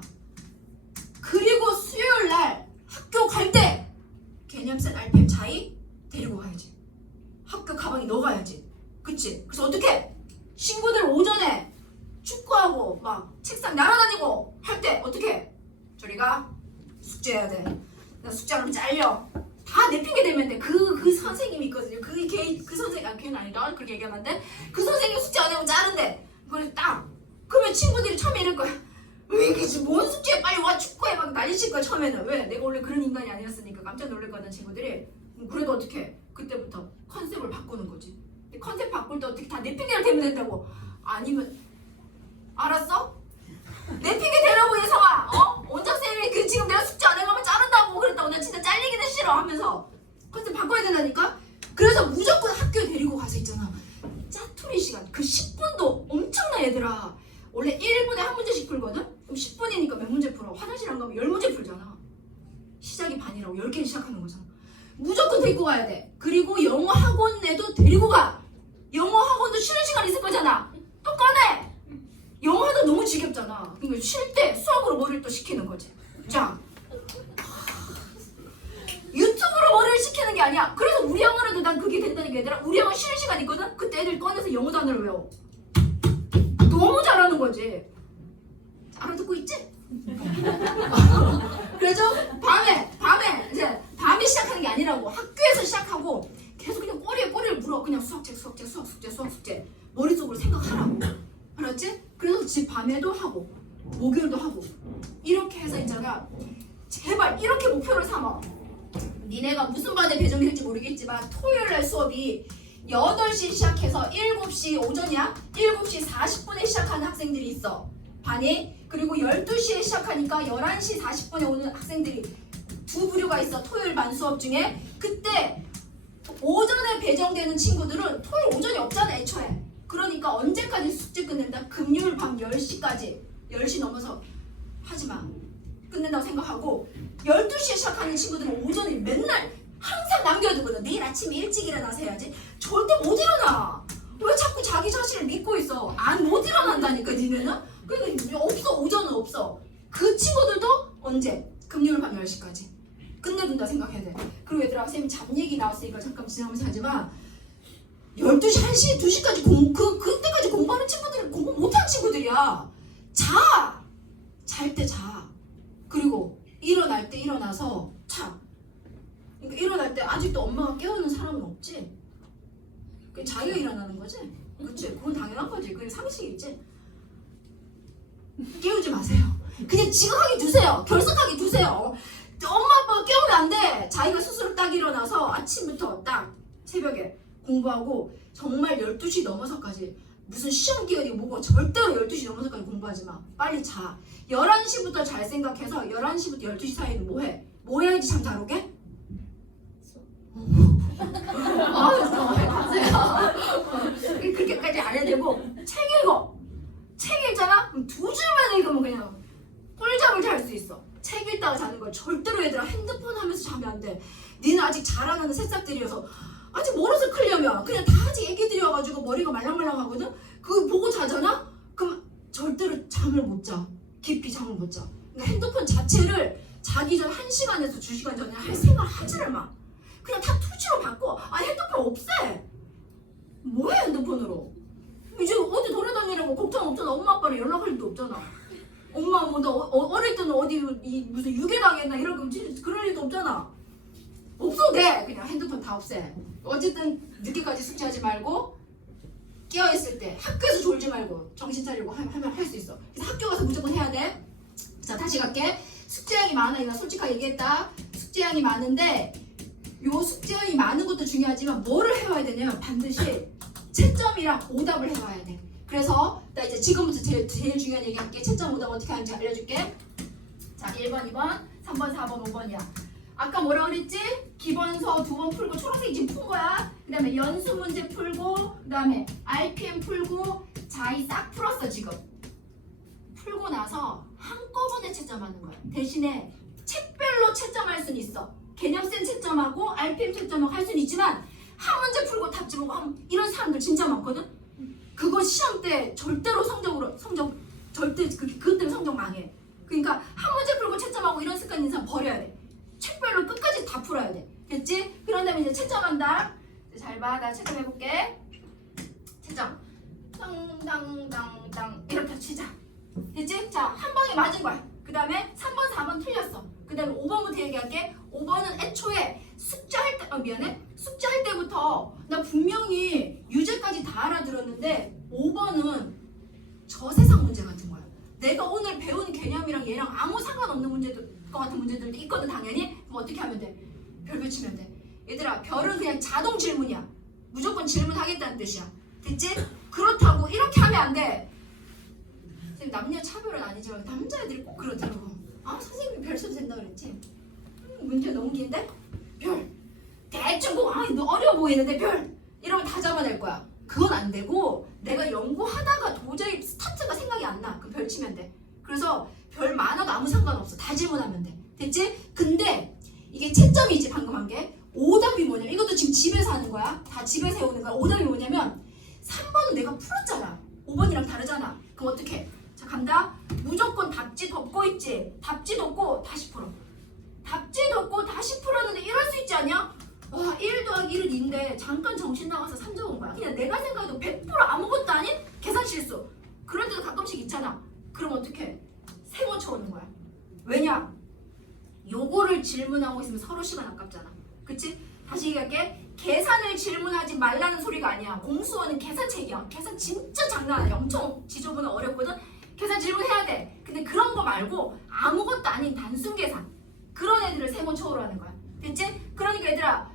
그리고 수요일날 학교 갈 때 개념셋 RPM 자의 데리고 가야지. 학교 가방에 넣어가야지. 그치? 그래서 어떻게? 친구들 오전에 축구하고 막 책상 날아다니고 할 때 어떻게? 저리가 숙제해야 돼. 나 숙제하면 잘려. 다 내 핑계 대면 돼. 그 선생님이 있거든요. 그 선생님, 걔는 아니다. 그렇게 얘기하면 안 돼. 그 선생님 숙제 안 하면 자른대. 그래서 딱. 그러면 친구들이 처음에 이럴 거야. 왜 이게 뭔 숙제 빨리 와 축구해 막 난리칠 거야 처음에는. 왜? 내가 원래 그런 인간이 아니었으니까 깜짝 놀랄 거야 친구들이. 그래도 어떻게? 그때부터 컨셉을 바꾸는 거지. 근데 컨셉 바꿀 때 어떻게 다 내 핑계를 대면 된다고? 아니면 알았어? 내 핑계 대라고 예성아. 원장쌤이 지금 내가 숙제 안 해가면 자른다고 그랬다고. 나 진짜 잘리기는 싫어 하면서 컨셉 바꿔야 된다니까? 그래서 무조건 학교에 데리고 가서 있잖아. 짜투리 시간 그 10분도 엄청나 얘들아. 원래 1분에 한 문제씩 풀거든? 그럼 10분이니까 몇 문제 풀어? 화장실 안 가면 10문제 풀잖아. 시작이 반이라고 10개를 시작하는 거잖아. 무조건 데리고 가야 돼. 그리고 영어 학원에도 데리고 가. 영어 학원도 쉬는 시간 있을 거잖아. 또 꺼내. 영어 하다 너무 지겹잖아. 그러니까 쉴 때 수학으로 머리를 또 식히는 거지. 자, 유튜브로 머리를 식히는 게 아니야. 그래서 우리 학원에도 난 그게 된다니까 얘들아. 우리 학원 쉬는 시간 있거든? 그때 애들 꺼내서 영어 단어를 외워. 너무 잘하는 거지. 알아듣고 있지? 그래서 밤에 이제 밤에 시작하는 게 아니라고. 학교에서 시작하고 계속 그냥 꼬리를 물어. 그냥 수학 숙제 머릿속으로 생각하라고. 알았지? 그래서 집 밤에도 하고 목요일도 하고 이렇게 해서 있잖아. 제발 이렇게 목표를 삼아. 니네가 무슨 반에 배정이 될지 모르겠지만 토요일날 수업이 8시 시작해서 7시 오전이야? 7시 40분에 시작하는 학생들이 있어 반이. 그리고 12시에 시작하니까 11시 40분에 오는 학생들이 두 부류가 있어. 토요일 반 수업 중에. 그때 오전에 배정되는 친구들은 토요일 오전이 없잖아 애초에. 그러니까 언제까지 숙제 끝낸다? 금요일 밤 10시까지. 10시 넘어서 하지마. 끝낸다고 생각하고 12시에 시작하는 친구들은 오전에 맨날 항상 남겨두거든. 내일 아침에 일찍 일어나서 해야지. 절대 못 일어나. 왜 자꾸 자기 자신을 믿고 있어? 못 일어난다니까 니네는? 그러니까 없어. 오전은 없어. 그 친구들도 언제? 금요일 밤 10시까지 끝내준다 생각해야 돼. 그리고 얘들아 쌤 잠 얘기 나왔으니까 잠깐 지나가면서 하지만 12시, 1시, 2시까지 그때까지 공부하는 친구들은 공부 못하는 거지. 그게 상식이지. 깨우지 마세요. 그냥 지각하게 두세요. 결석하게 두세요. 엄마 아빠가 깨우면 안 돼. 자기가 스스로 딱 일어나서 아침부터 딱 새벽에 공부하고 정말 12시 넘어서까지 무슨 시험 기간이고 뭐고 절대로 12시 넘어서까지 공부하지 마. 빨리 자. 11시부터 잘 생각해서 11시부터 12시 사이에는 뭐 해? 뭐 해야지 잠 잘 오게? 그렇게까지 안 해야 되고 책 읽어. 책 읽잖아? 그럼 2줄만 읽으면 그냥 꿀잠을 잘 수 있어. 책 읽다가 자는 걸 절대로 얘들아 핸드폰 하면서 자면 안 돼. 니는 아직 자라나는 새싹들이어서 아직 멀어서 크려면 그냥 다 아직 애기들이어가지고 머리가 말랑말랑하거든? 그거 보고 자잖아? 그럼 절대로 잠을 못 자. 깊이 잠을 못 자. 그러니까 핸드폰 자체를 자기 전 1시간에서 2시간 전에 할 생각을 하지를 마. 그냥 다 투지로 바꿔. 아 핸드폰 없애. 뭐해 핸드폰으로. 이제 어디 돌아다니려고 걱정 없잖아. 엄마 아빠랑 연락할 일도 없잖아. 엄마 뭐 너 어릴 때는 어디 무슨 유괴 당했나 이런 거 그럴 일도 없잖아. 없어도 돼. 그냥 핸드폰 다 없애. 어쨌든 늦게까지 숙제하지 말고 깨어있을 때 학교에서 졸지 말고 정신 차리고 하면 할 수 있어. 그래서 학교 가서 무조건 해야 돼. 자 다시 갈게. 숙제량이 많아. 이나 솔직하게 얘기했다. 숙제량이 많은데 요 숙제량이 많은 것도 중요하지만 뭐를 해와야 되냐면 반드시 채점이랑 오답을 해와야 돼. 그래서 나 이제 지금부터 제일 중요한 얘기 할게. 채점 오답 어떻게 하는지 알려줄게. 자 1번 2번 3번 4번 5번이야. 아까 뭐라 그랬지? 기본서 2번 풀고 초록색이 지금 푼 거야. 그 다음에 연수 문제 풀고 그 다음에 RPM 풀고 자이 싹 풀었어 지금. 풀고 나서 한꺼번에 채점하는 거야. 대신에 책별로 채점할 수는 있어. 개념센 채점하고 RPM 채점하고 할 수는 있지만 한 문제 풀고 답지 보고 이런 사람들 진짜 많거든? 그거 시험 때 절대로 성적 절대 그것 때문에 성적 망해. 그러니까 한 문제 풀고 채점하고 이런 습관 있는 사람 버려야 돼. 책별로 끝까지 다 풀어야 돼. 됐지? 그런 다음에 이제 채점한다. 잘 봐. 나 채점해볼게. 채점. 땅땅땅땅 이렇게 치자. 됐지? 자, 한 방에 맞은 거야. 그 다음에 3번, 4번 틀렸어. 그 다음에 5번부터 얘기할게. 5번은 애초에 숙제할 때, 미안해. 숙제할 때부터 나 분명히 유제까지 다 알아들었는데 5번은 저세상 문제 같은 거야. 내가 오늘 배운 개념이랑 얘랑 아무 상관없는 문제들 것 같은 문제들도 있거든 당연히. 그럼 어떻게 하면 돼? 별 붙이면 돼. 얘들아 별은 그냥 자동 질문이야. 무조건 질문하겠다는 뜻이야. 됐지? 그렇다고 이렇게 하면 안 돼. 선생님 남녀 차별은 아니지만 남자애들이 꼭 그러더라고. 아 선생님이 별 써도 된다 그랬지? 문제 너무 긴데? 별 대충 뭐 너 어려워 보이는데 별 이러면 다 잡아낼 거야. 그건 안 되고 내가 연구하다가 도저히 스타트가 생각이 안 나. 그럼 별 치면 돼. 그래서 별 많아도 아무 상관없어. 다 질문하면 돼. 됐지? 근데 이게 채점이지 방금 한 게. 오답이 뭐냐면 이것도 지금 집에서 하는 거야. 다 집에서 해오는 거야. 오답이 뭐냐면 3번은 내가 풀었잖아. 5번이랑 다르잖아. 그럼 어떻게? 자 간다. 무조건 답지 덮고 있지. 답지 덮고 다시 풀어. 답지 덮고 다시 풀었는데 이럴 수 있지 않냐? 와 1 더하기 1은 2인데 잠깐 정신 나가서 3 적은 거야. 그냥 내가 생각해도 100% 아무것도 아닌 계산 실수. 그럴 때도 가끔씩 있잖아. 그럼 어떻게? 세모 쳐오는 거야. 왜냐? 요거를 질문하고 있으면 서로 시간 아깝잖아. 그치? 다시 얘기할게. 계산을 질문하지 말라는 소리가 아니야. 공수원은 계산책이야. 계산 진짜 장난 아니야. 엄청 지저분하 어렵거든? 계산 질문해야 돼. 근데 그런 거 말고 아무것도 아닌 단순 계산. 그런 애들을 세모 쳐오로 하는 거야. 됐지? 그러니까 얘들아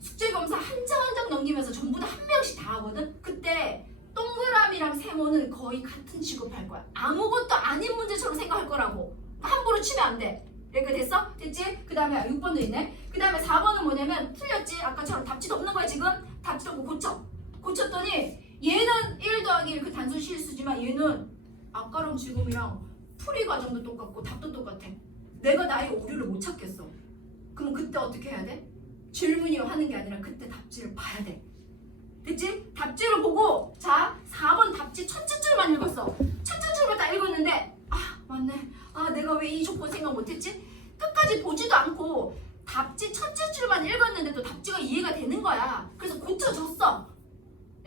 숙제검사 한 장 한 장 넘기면서 전부 다 한 명씩 다 하거든? 그때 동그라미랑 세모는 거의 같은 취급할 거야. 아무것도 아닌 문제처럼 생각할 거라고. 함부로 치면 안 돼. 여기까지 됐어? 됐지? 그 다음에 6번도 있네. 그 다음에 4번은 뭐냐면 틀렸지? 아까처럼 답지도 없는 거야 지금? 답지도 없고 고쳤더니 얘는 1 더하기 1 그 단순 실수지만 얘는 아까랑 지금이랑 풀이 과정도 똑같고 답도 똑같아. 내가 나의 오류를 못 찾겠어. 그럼 그때 어떻게 해야 돼? 질문이 하는 게 아니라 그때 답지를 봐야 돼. 됐지? 답지를 보고 자 4번 답지 첫째 줄만 읽었어. 첫째 줄만 다 읽었는데 아 맞네. 아 내가 왜 이 조건 생각 못했지? 끝까지 보지도 않고 답지 첫째 줄만 읽었는데도 답지가 이해가 되는 거야. 그래서 고쳐줬어.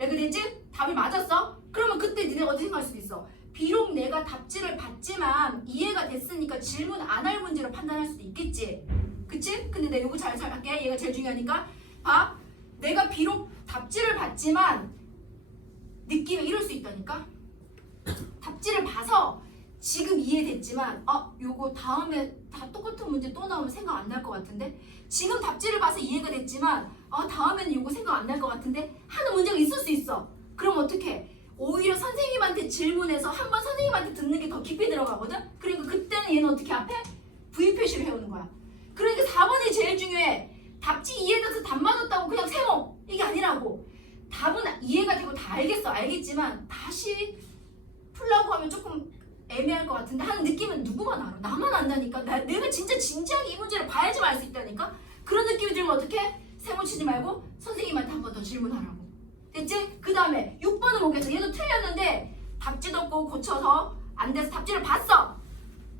이해되지? 답이 맞았어? 그러면 그때 니네가 어떻게 생각할 수도 있어. 비록 내가 답지를 봤지만 이해가 됐으니까 질문 안 할 문제로 판단할 수도 있겠지. 그치? 근데 내가 이거 잘 할게. 얘가 제일 중요하니까 봐. 내가 비록 답지를 봤지만 네 느낌이 이럴 수 있다니까. 답지를 봐서 지금 이해됐지만 요거 다음에 다 똑같은 문제 또 나오면 생각 안 날 것 같은데, 지금 답지를 봐서 이해가 됐지만 다음에는 요거 생각 안 날 것 같은데 하는 문제가 있을 수 있어. 그럼 어떻게? 오히려 선생님한테 질문해서 한번 선생님한테 듣는 게 더 깊이 들어가거든? 그러니까 그때는 얘는 어떻게 앞에? V 표시를 해오는 거야. 그러니까 4번이 제일 중요해. 답지 이해돼서 답 맞았다고 그냥 세모! 이게 아니라고. 답은 이해가 되고 다 알겠지만 다시 풀라고 하면 조금 애매할 것 같은데 하는 느낌은 누구만 알아? 나만 안다니까. 내가 진짜 진지하게 이 문제를 봐야지 알 수 있다니까. 그런 느낌이 들면 어떻게? 세모 치지 말고 선생님한테 한 번 더 질문하라고. 됐지? 그 다음에 6번은 뭐겠어? 얘도 틀렸는데 답지도 없고 고쳐서 안 돼서 답지를 봤어.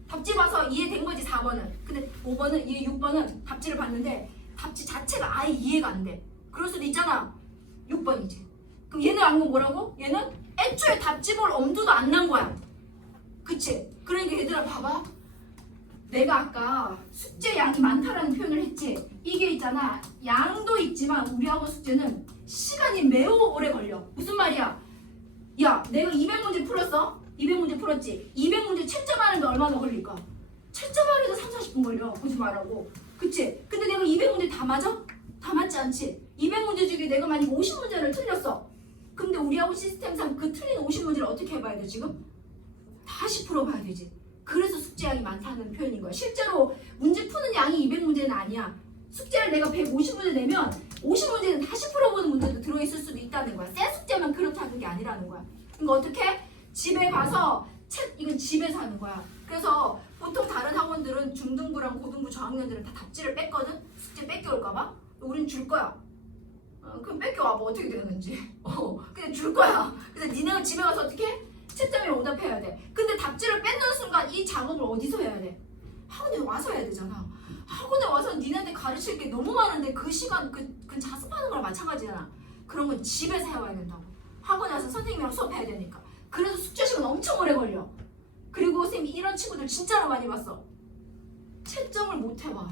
답지 봐서 이해된 거지 4번은. 근데 5번은 6번은 답지를 봤는데 답지 자체가 아예 이해가 안 돼. 그럴 수도 있잖아. 6번이지. 그럼 얘는 안 건 뭐라고? 얘는 애초에 답지 볼 엄두도 안 난 거야. 그치? 그러니까 얘들아 봐봐. 내가 아까 숙제 양이 많다라는 표현을 했지. 이게 있잖아. 양도 있지만 우리 학원 숙제는 시간이 매우 오래 걸려. 무슨 말이야? 야, 내가 200문제 풀었어? 200문제 풀었지? 200문제 채점하는데 얼마나 걸릴까? 채점하는데 3-40분 걸려. 보지 말라고. 그치? 근데 내가 200문제 다 맞아? 다 맞지 않지? 200문제 중에 내가 만약 50문제를 틀렸어. 근데 우리 학원 시스템상 그 틀린 50문제를 어떻게 해봐야 돼 지금? 다시 풀어봐야 되지. 그래서 숙제 양이 많다는 표현인 거야. 실제로 문제 푸는 양이 200문제는 아니야. 숙제를 내가 150문제 내면 50문제는 다시 풀어보는 문제도 들어있을 수도 있다는 거야. 새 숙제만 그렇다는 게 아니라는 거야. 그러니까 어떻게? 집에 가서 이건 집에서 하는 거야. 그래서 보통 다른 학원들은 중등부랑 고등부 저학년들은 다 답지를 뺐거든? 숙제 뺏겨올까봐? 우린 줄 거야. 그럼 뺏겨와봐. 어떻게 되는지. 그냥 줄 거야. 그래서 니네가 집에 가서 어떻게? 채점에 오답해야 돼. 근데 답지를 뺏는 순간 이 작업을 어디서 해야 돼? 학원에 와서 해야 되잖아. 학원에 와서 니네한테 가르칠 게 너무 많은데 그 시간 그 자습하는 거랑 마찬가지잖아. 그런 건 집에서 해와야 된다고. 학원에 와서 선생님이랑 수업해야 되니까. 그래서 숙제 시간 엄청 오래 걸려. 그리고 선생님이 이런 친구들 진짜로 많이 봤어. 채점을 못 해봐.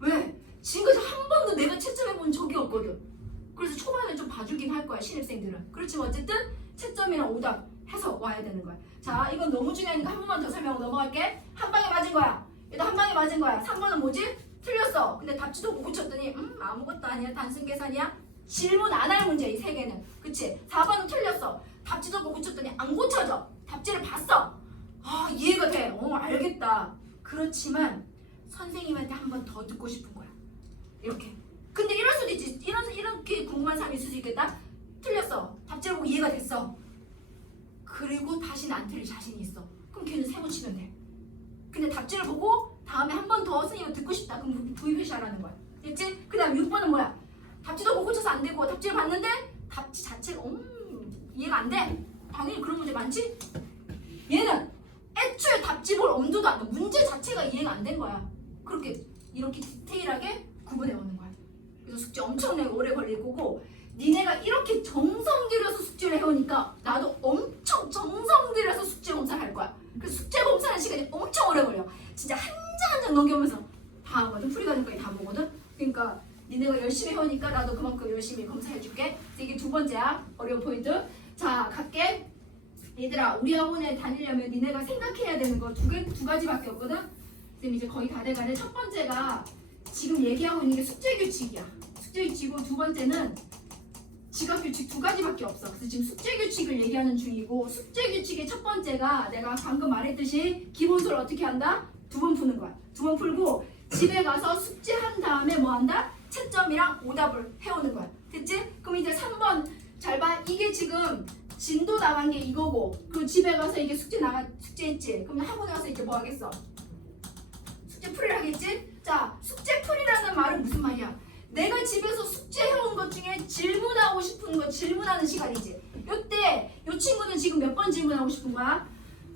왜? 지금까지 한 번도 내가 채점해본 적이 없거든. 그래서 초반에 좀 봐주긴 할 거야 신입생들은. 그렇지만 어쨌든 채점이랑 오답 해서 와야 되는 거야. 자, 이건 너무 중요하니까 한 번만 더 설명하고 넘어갈게. 한 방에 맞은 거야. 얘도 한 방에 맞은 거야. 3번은 뭐지? 틀렸어. 근데 답지도 없고 고쳤더니 아무것도 아니야. 단순 계산이야. 질문 안 할 문제 이 세 개는. 그치? 4번은 틀렸어. 답지도 없고 고쳤더니 안 고쳐져. 답지를 봤어. 이해가 돼. 알겠다. 그렇지만 선생님한테 한 번 더 듣고 싶은 거야. 이렇게. 근데 이럴 수도 있지. 이렇게 궁금한 사람이 있을 수 있겠다. 틀렸어. 답지를 보고 이해가 됐어. 그리고 다시는 안 틀릴 자신이 있어. 그럼 걔는 세 번 치면 돼. 근데 답지를 보고 다음에 한 번 더 선생님을 듣고 싶다. 그럼 V 표시하라는 거야. 됐지? 그 다음 6번은 뭐야? 답지도 못 고쳐서 안 되고 답지를 봤는데 답지 자체가 이해가 안 돼. 당연히 그런 문제 많지? 얘는 애초에 답지 볼 엄두도 안 돼. 문제 자체가 이해가 안 된 거야. 그렇게 이렇게 디테일하게 구분해 오는 거야. 그래서 숙제 엄청나게 오래 걸릴 거고, 니네가 이렇게 정성 들여서 숙제를 해오니까 나도 엄청 정성 들여서 숙제 검사를 할 거야. 그래서 숙제 검사하는 시간이 엄청 오래 걸려. 진짜 한 장 한 장 넘겨오면서 다 하거든. 풀이과정까지 다 보거든. 그러니까 니네가 열심히 해오니까 나도 그만큼 열심히 검사해줄게. 이게 두 번째야. 어려운 포인트. 자, 갈게. 얘들아, 우리 학원에 다니려면 니네가 생각해야 되는 거 두 가지밖에 없거든. 지금 이제 거의 다 돼가네. 첫 번째가 지금 얘기하고 있는 게 숙제규칙이야. 숙제규칙이고, 두 번째는 지각규칙 두 가지밖에 없어. 그래서 지금 숙제규칙을 얘기하는 중이고, 숙제규칙의 첫 번째가 내가 방금 말했듯이 기본소를 어떻게 한다? 두 번 푸는 거야. 두 번 풀고 집에 가서 숙제한 다음에 뭐 한다? 채점이랑 오답을 해오는 거야. 됐지? 그럼 이제 3번 잘 봐. 이게 지금 진도 나간 게 이거고, 그리고 집에 가서 이게 숙제했지? 그럼 학원에 가서 이제 뭐 하겠어? 숙제풀이를 하겠지? 자, 숙제풀이라는 말은 무슨 말이야? 내가 집에서 숙제해온 것 중에 질문하고 싶은 거 질문하는 시간이지. 요때 요 친구는 지금 몇 번 질문하고 싶은 거야?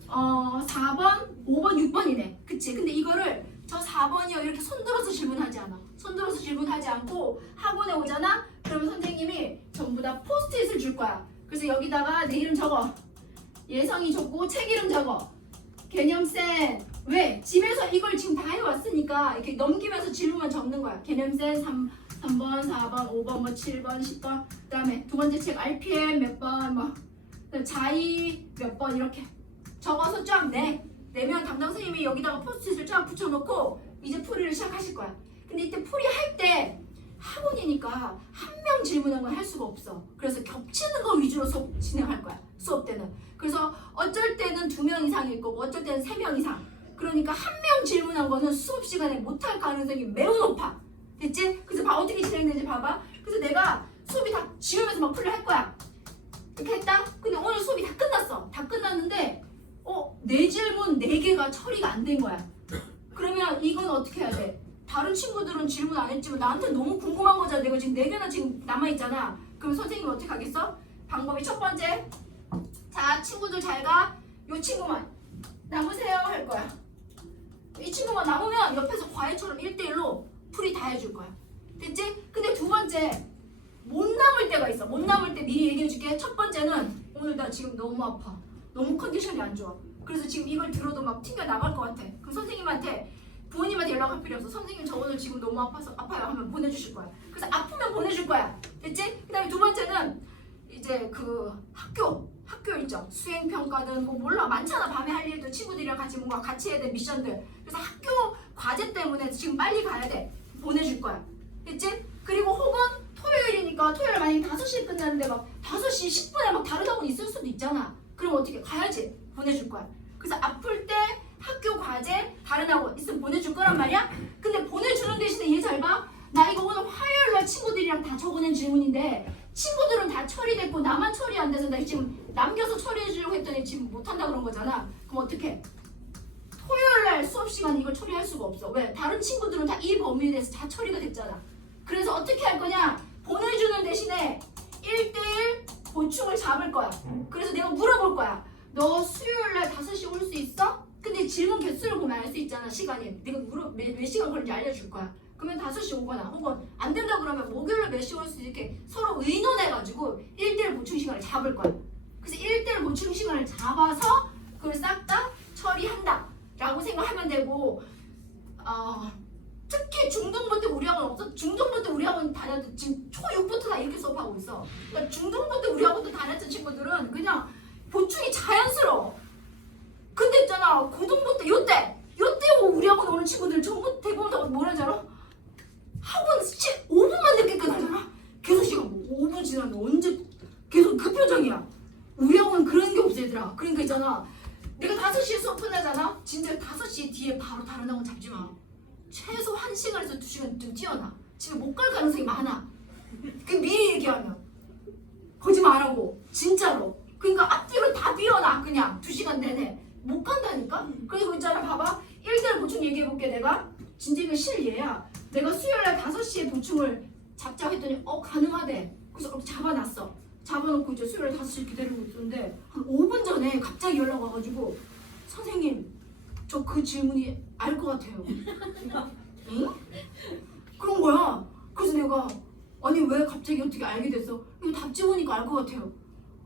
4번, 5번, 6번이네. 그치? 근데 이거를 저 4번이요 이렇게 손들어서 질문하지 않아. 손들어서 질문하지 않고 학원에 오잖아? 그러면 선생님이 전부 다 포스트잇을 줄 거야. 그래서 여기다가 내 이름 적어. 예성이 적고 책 이름 적어. 개념센. 왜? 집에서 이걸 지금 다 해왔으니까 이렇게 넘기면서 질문만 적는 거야. 개념센 3번, 4번, 5번, 뭐 7번, 10번. 그 다음에 두 번째 책 RPM 몇 번, 뭐 그러면 자이 몇 번 이렇게 적어서 쫙 내면 담당 선생님이 여기다가 포스트잇을 쫙 붙여놓고 이제 풀이를 시작하실 거야. 근데 이때 풀이할 때 학원이니까 한 명 질문한 건 할 수가 없어. 그래서 겹치는 거 위주로 수업 진행할 거야. 수업 때는. 그래서 어쩔 때는 2명 이상일 거고 어쩔 때는 3명 이상. 그러니까 한 명 질문한 거는 수업 시간에 못할 가능성이 매우 높아. 됐지? 그래서 어떻게 진행되는지 봐봐. 그래서 내가 수업이 다 지우면서 막 풀을 할 거야. 이렇게 했다? 근데 오늘 수업이 다 끝났어. 다 끝났는데 내 질문 4개가 처리가 안 된 거야. 그러면 이건 어떻게 해야 돼? 다른 친구들은 질문 안 했지만 나한테 너무 궁금한 거잖아. 내가 지금 4개나 지금 남아있잖아. 그럼 선생님이 어떻게 하겠어? 방법이 첫 번째, 자 친구들 잘 가. 요 친구만 남으세요 할 거야. 이 친구만 남으면 옆에서 과외처럼 1대1로 풀이 다 해줄 거야. 됐지? 근데 두 번째, 못 남을 때가 있어. 못 남을 때 미리 얘기해 줄게. 첫 번째는 오늘 나 지금 너무 아파. 너무 컨디션이 안 좋아. 그래서 지금 이걸 들어도 막 튕겨 나갈 것 같아. 그럼 선생님한테, 부모님한테 연락할 필요 없어. 선생님 저 오늘 지금 너무 아파요 하면 보내주실 거야. 그래서 아프면 보내줄 거야. 됐지? 그 다음에 두 번째는 이제 그 학교 일정, 수행평가든 뭐 몰라 많잖아. 밤에 할 일도 친구들이랑 같이 뭔가 같이 해야 돼 미션들. 그래서 학교 과제 때문에 지금 빨리 가야 돼. 보내줄 거야. 됐지? 그리고 혹은 토요일이니까 토요일 만약에 5시에 끝났는데 막 5시 10분에 막 다른 학원 있을 수도 있잖아. 그럼 어떻게 가야지? 보내줄 거야. 그래서 아플 때 학교 과제 다른 학원 있으면 보내줄 거란 말이야. 근데 보내주는 대신에 얘 잘 봐. 나 이거 오늘 화요일날 친구들이랑 다 적어낸 질문인데 친구들은 다 처리됐고 나만 처리 안 돼서 나 지금 남겨서 처리해 주려고 했더니 지금 못한다 그런 거잖아. 그럼 어떡해? 토요일날 수업 시간에 이걸 처리할 수가 없어. 왜? 다른 친구들은 다 이 범위에 대해서 다 처리가 됐잖아. 그래서 어떻게 할 거냐? 보내주는 대신에 1대1 보충을 잡을 거야. 그래서 내가 물어볼 거야. 너 수요일날 5시 올 수 있어? 근데 질문 개수를 보면 알 수 있잖아. 시간이. 내가 몇 시간 걸리는지 알려줄 거야. 그러면 5시 오거나 혹은 안 된다 그러면 목요일에 몇 시 올 수 있게 서로 의논해가지고 1대1 보충 시간을 잡을 거야. 그래서 1대1 보충 시간을 잡아서 그걸 싹 다 처리한다 라고 생각하면 되고, 특히 중등부 때 우리 학원 없어? 중등부 때 우리 학원 다녔던 지금 초6부터 다 이렇게 수업하고 있어. 그러니까 중등부 때 우리 학원도 다녔던 친구들은 그냥 보충이 자연스러워. 근데 있잖아 고등부 때 요때 우리 학원 오는 친구들 전부 대부분 다 뭐라는지 알아? 학원 5분만 늦게 끝나잖아. 계속 시간 뭐 5분 지나면 언제 계속 그 표정이야. 우리 학원은 그런 게 없어 얘들아. 그러니까 있잖아 내가 5시에 수업 끝나잖아. 진짜 5시 뒤에 바로 다른 학원 잡지 마. 최소 1시간에서 2시간 좀 뛰어나. 집에 못 갈 가능성이 많아. 그 미리 얘기하면 거짓말 안 하고 진짜로. 그러니까 앞뒤로 다 비워놔. 그냥 2시간 내내 못 간다니까. 그리고 있잖아 봐봐 1대1 보충 얘기해볼게. 내가 진짜 이거 실예야. 내가 수요일날 5시에 보충을 잡자고 했더니 가능하대. 그래서 이렇게 잡아놨어. 잡아놓고 이제 수요일 5시 기다리고 있었는데 한 5분 전에 갑자기 연락 와가지고 선생님 저 그 질문이 알 것 같아요. 응? 그런 거야. 그래서 내가 아니 왜 갑자기 어떻게 알게 됐어? 이거 답 찍으니까 알 것 같아요.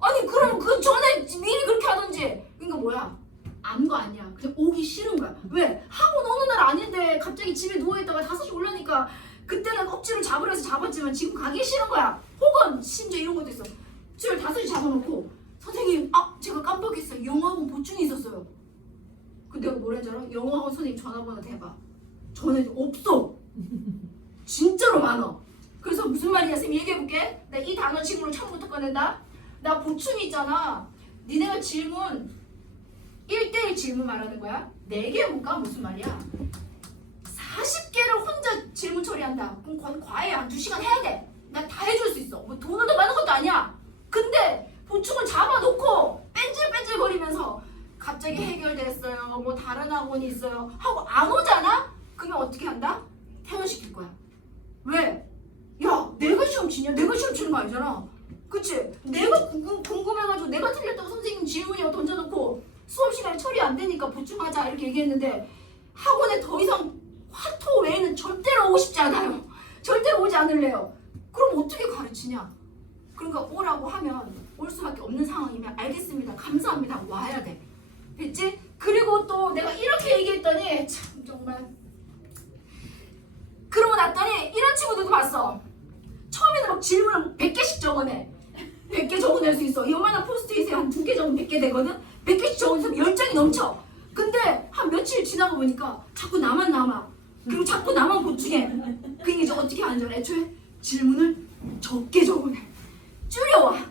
아니 그럼 그 전에 미리 그렇게 하던지. 그러니까 뭐야? 안 거 아니야. 그냥 오기 싫은 거야. 왜? 학원 오는 날 아닌데 갑자기 집에 누워있다가 5시 올라니까 그때는 억지로 잡으려 해서 잡았지만 지금 가기 싫은 거야. 혹은 심지어 이런 것도 있어. 수요일 5시 잡아놓고 선생님 제가 깜빡했어요. 영어학원 보충이 있었어요. 근데 내가 뭐라는 줄 알아? 영어학원 선생님 전화번호 대봐. 전화 없어. 진짜로 많아. 그래서 무슨 말이냐 선생님 얘기해볼게. 나 이 단어 지금으로 처음부터 꺼낸다. 나 보충이 있잖아. 니네가 질문 1대1 질문 말하는 거야? 4개 해볼까? 무슨 말이야? 40개를 혼자 질문 처리한다. 그럼 그건 과외 한 2시간 해야 돼. 나 다 해줄 수 있어. 뭐 돈을 더 많은 것도 아니야. 근데 보충을 잡아놓고 뺀질뺀질 거리면서 갑자기 해결됐어요. 뭐 다른 학원이 있어요. 하고 안 오잖아? 그러면 어떻게 한다? 퇴원시킬 거야. 왜? 야 내가 시험 치냐? 내가 시험 치는 거 아니잖아. 그치? 내가 궁금해가지고 내가 틀렸다고 선생님 질문이 던져놓고 수업 시간에 처리 안 되니까 보충하자 이렇게 얘기했는데 학원에 더 이상 화토 외에는 절대로 오고 싶지 않아요. 절대로 오지 않을래요. 그럼 어떻게 가르치냐? 그러니까 오라고 하면 올 수밖에 없는 상황이면 알겠습니다. 감사합니다. 와야 돼. 됐지? 그리고 또 내가 이렇게 얘기했더니 참 정말 그러고 났더니 이런 친구들도 봤어. 처음에는 막 질문을 100개씩 적어내. 100개 적어낼 수 있어. 요만한 포스트잇에 한 2개 100개 되거든? 100개씩 적어서 열정이 넘쳐. 근데 한 며칠 지나고 보니까 자꾸 나만 남아. 그리고 자꾸 나만 보충해. 그러니까 이제 어떻게 하는 줄 알아? 애초에 질문을 적게 적어내. 줄여와.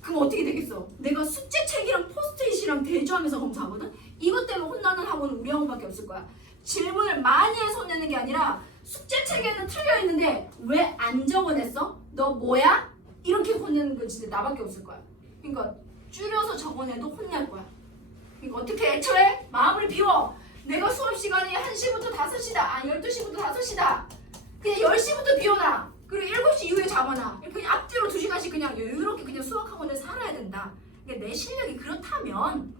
그럼 어떻게 되겠어? 내가 숙제책이랑 포스트잇이랑 대조하면서 검사하거든? 이것 때문에 혼나는 학원은 우리 학원밖에 없을 거야. 질문을 많이 해서 혼내는 게 아니라 숙제책에는 틀려있는데 왜 안 적어냈어? 너 뭐야? 이렇게 혼내는 건 진짜 나밖에 없을 거야. 그러니까 줄여서 적어내도 혼날 거야. 그러니까 어떻게 애초에 마음을 비워. 내가 수업 시간이 1시부터 5시다. 12시부터 5시다. 그냥 10시부터 비워놔. 그리고 7시 이후에 잡아놔. 그냥 앞뒤로 2시간씩 그냥 여유롭게 그냥 수학학원에 살아야 된다. 그러니까 내 실력이 그렇다면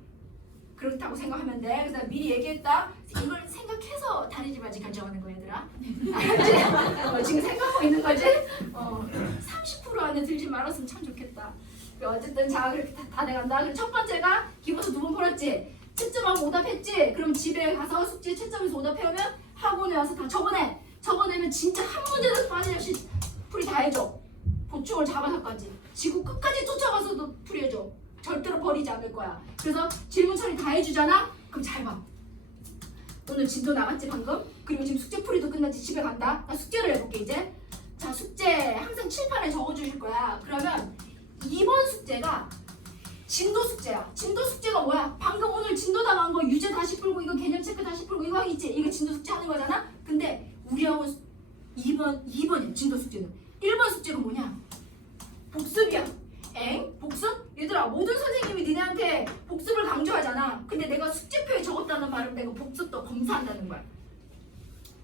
그렇다고 생각하면 돼. 그래서 미리 얘기했다. 이걸 생각해서 다니지 말지 결정하는 거야, 얘들아. 알았지? 지금 생각하고 있는 거지? 30% 안에 들지 말았으면 참 좋겠다. 어쨌든 자 그렇게 다 돼간다. 그럼 첫 번째가 기본서 2번 풀었지. 채점하고 오답했지. 그럼 집에 가서 숙제 채점해서 오답해오면 학원에 와서 다 적어내. 적어내면 진짜 한 문제도 빠짐없이 풀이 다 해줘. 보충을 잡아서까지. 지구 끝까지 쫓아가서도 풀이해줘. 절대로 버리지 않을 거야. 그래서 질문 처리 다 해주잖아? 그럼 잘 봐. 오늘 진도 나갔지 방금? 그리고 지금 숙제 풀이도 끝났지. 집에 간다. 나 숙제를 해볼게 이제. 자 숙제 항상 칠판에 적어주실 거야. 그러면 2번 숙제가 진도 숙제야. 진도 숙제가 뭐야? 방금 오늘 진도 당한 거 유제 다시 풀고 이거 개념 체크 다시 풀고 이거 하겠지? 이거 진도 숙제 하는 거잖아? 근데 우리 학원 2번이야 진도 숙제는. 1번 숙제가 뭐냐? 복습이야. 엥? 복습? 얘들아 모든 선생님이 니네한테 복습을 강조하잖아. 근데 내가 숙제표에 적었다는 말은 내가 복습도 검사한다는 거야.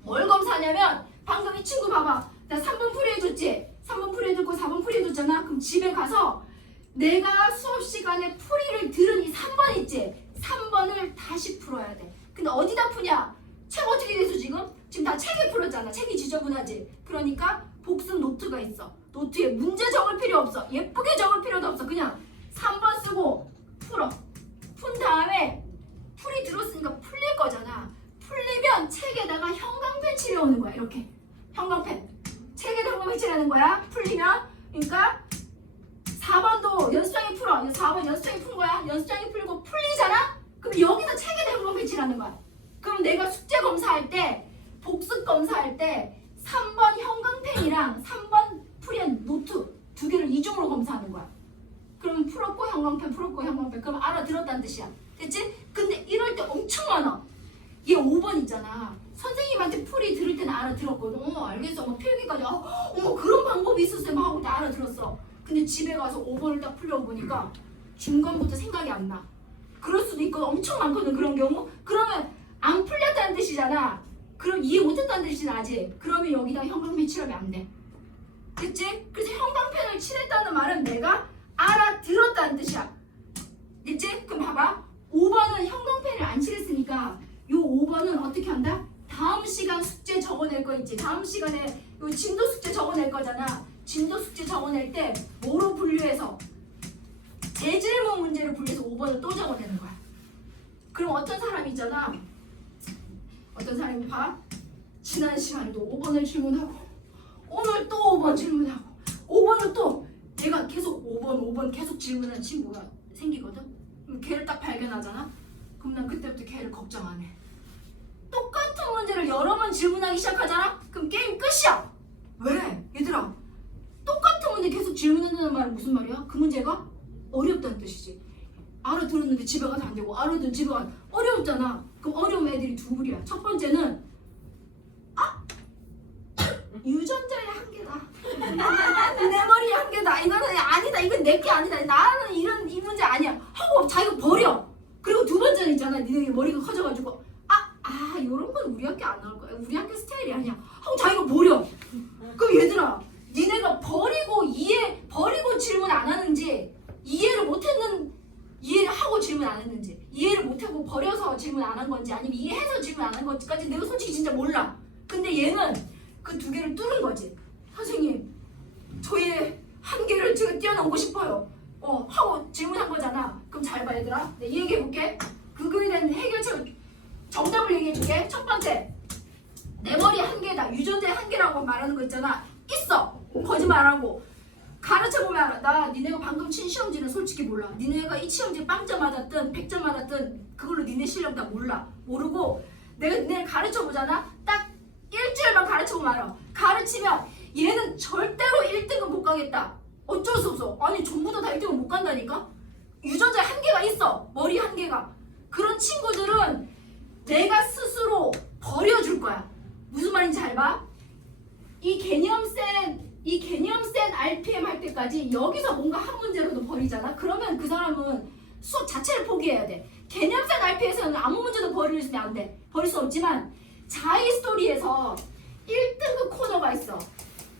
뭘 검사하냐면 방금 이 친구 봐봐. 나 3번 풀이해줬지? 3번 풀이해줬고 4번 풀이해줬잖아? 그럼 집에 가서 내가 수업 시간에 풀이를 들은 이 3번 있지? 3번을 다시 풀어야 돼. 근데 어디다 푸냐? 책 어떻게 돼서 지금? 지금 다 책에 풀었잖아. 책이 지저분하지? 그러니까 복습 노트가 있어. 노트에 문제 적을 필요 없어. 예쁘게 적을 필요도 없어. 그냥 3번 쓰고 풀어. 푼 다음에 풀이 들었으니까 풀릴 거잖아. 풀리면 책에다가 형광펜 칠해오는 거야. 이렇게 형광펜. 책에다 형광펜 칠하는 거야. 풀리면. 그러니까 4번도 연습장에 풀어. 4번 연습장에 푼 거야. 연습장에 풀고 풀리잖아? 그럼 여기서 책에다 형광펜 칠하는 거야. 그럼 내가 숙제 검사할 때 복습 검사할 때 3번 형광펜이랑 3번 풀이한 노트 2개를 이중으로 검사하는 거야. 그럼 풀었고 형광펜 풀었고 형광펜. 그럼 알아들었다는 뜻이야. 됐지? 근데 이럴 때 엄청 많아. 얘 5번 있잖아. 선생님한테 풀이 들을 때는 알아들었거든. 알겠어. 뭐 필기까지. 어머 그런 방법이 있었어요. 막 하고 다 알아들었어. 근데 집에 가서 5번을 딱 풀려보니까 중간부터 생각이 안 나. 그럴 수도 있거든. 엄청 많거든 그런 경우. 그러면 안 풀렸다는 뜻이잖아. 그럼 이해 못했다는 뜻이지 아직. 그러면 여기다 형광펜 칠하면 안 돼. 됐지? 그래서 형광펜을 칠했다는 말은 내가 알아들었다는 뜻이야. 됐지? 그럼 봐봐. 5번은 형광펜을 안 칠했으니까 요 5번은 어떻게 한다? 다음 시간 숙제 적어낼 거 있지. 다음 시간에 요 진도 숙제 적어낼 거잖아. 진도 숙제 적어낼 때 뭐로 분류해서? 재질문 문제를 분류해서 5번을 또 적어내는 거야. 그럼 어떤 사람이 있잖아. 어떤 사람이 봐. 지난 시간에도 5번을 질문하고 오늘 또 5번 질문하고 5번을 또 얘가 계속 5번 계속 질문하는 친구가 생기거든. 그럼 걔를 딱 발견하잖아. 그럼 난 그때부터 걔를 걱정 안 해. 똑같은 문제를 여러 번 질문하기 시작하잖아. 그럼 게임 끝이야. 왜? 얘들아 똑같은 문제 계속 질문한다는 말은 무슨 말이야? 그 문제가 어렵다는 뜻이지. 알아들었는데 집에 가서 안 되고 알아들은 집에 가서 어렵잖아. 그럼 어려운 애들이 두 부류야. 첫 번째는 유전자의 한계다. 내 머리의 한계다. 이거는 아니다. 이건 내게 아니다. 나는 이 문제 아니야. 하고 자기가 버려. 그리고 두 번째는 있잖아. 니네 머리가 커져가지고 이런 건 우리 학교 안 나올 거야. 우리 학교 스타일이 아니야. 하고 자기가 버려. 그럼 얘들아, 니네가 버리고 질문 안 하는지 이해를 하고 질문 안 했는지 이해를 못하고 버려서 질문 안 한 건지 아니면 이해해서 질문 안 한 건지까지 내가 솔직히 진짜 몰라. 근데 얘는 그 두 개를 뚫은 거지. 선생님, 저의 한계를 제가 뛰어넘고 싶어요. 하고 질문한 거잖아. 그럼 잘 봐 얘들아. 내가 얘기해볼게. 그거에 대한 해결책 정답을 얘기해줄게. 첫 번째, 내 머리 한계다. 유전자의 한계라고 말하는 거 있잖아. 있어. 거짓말 안 하고. 가르쳐보면 알아. 나 니네가 방금 친 시험지는 솔직히 몰라. 니네가 이 시험지 빵점 맞았든 100점 맞았든 그걸로 니네 실력 다 몰라. 모르고 내가 니네를 가르쳐보잖아. 딱 일주일만 가르쳐보면 알아. 가르치면 얘는 절대로 1등은 못 가겠다. 어쩔 수 없어. 아니 전부 다 1등은 못 간다니까. 유전자에 한계가 있어. 머리 한계가. 그런 친구들은 내가 스스로 버려줄 거야. 무슨 말인지 잘 봐. 이 개념센 RPM 할 때까지 여기서 뭔가 한 문제로도 버리잖아. 그러면 그 사람은 수업 자체를 포기해야 돼. 개념센 RPM에서는 아무 문제도 버리면 안 돼. 버릴 수 없지만 자이 스토리에서 1등급 코너가 있어.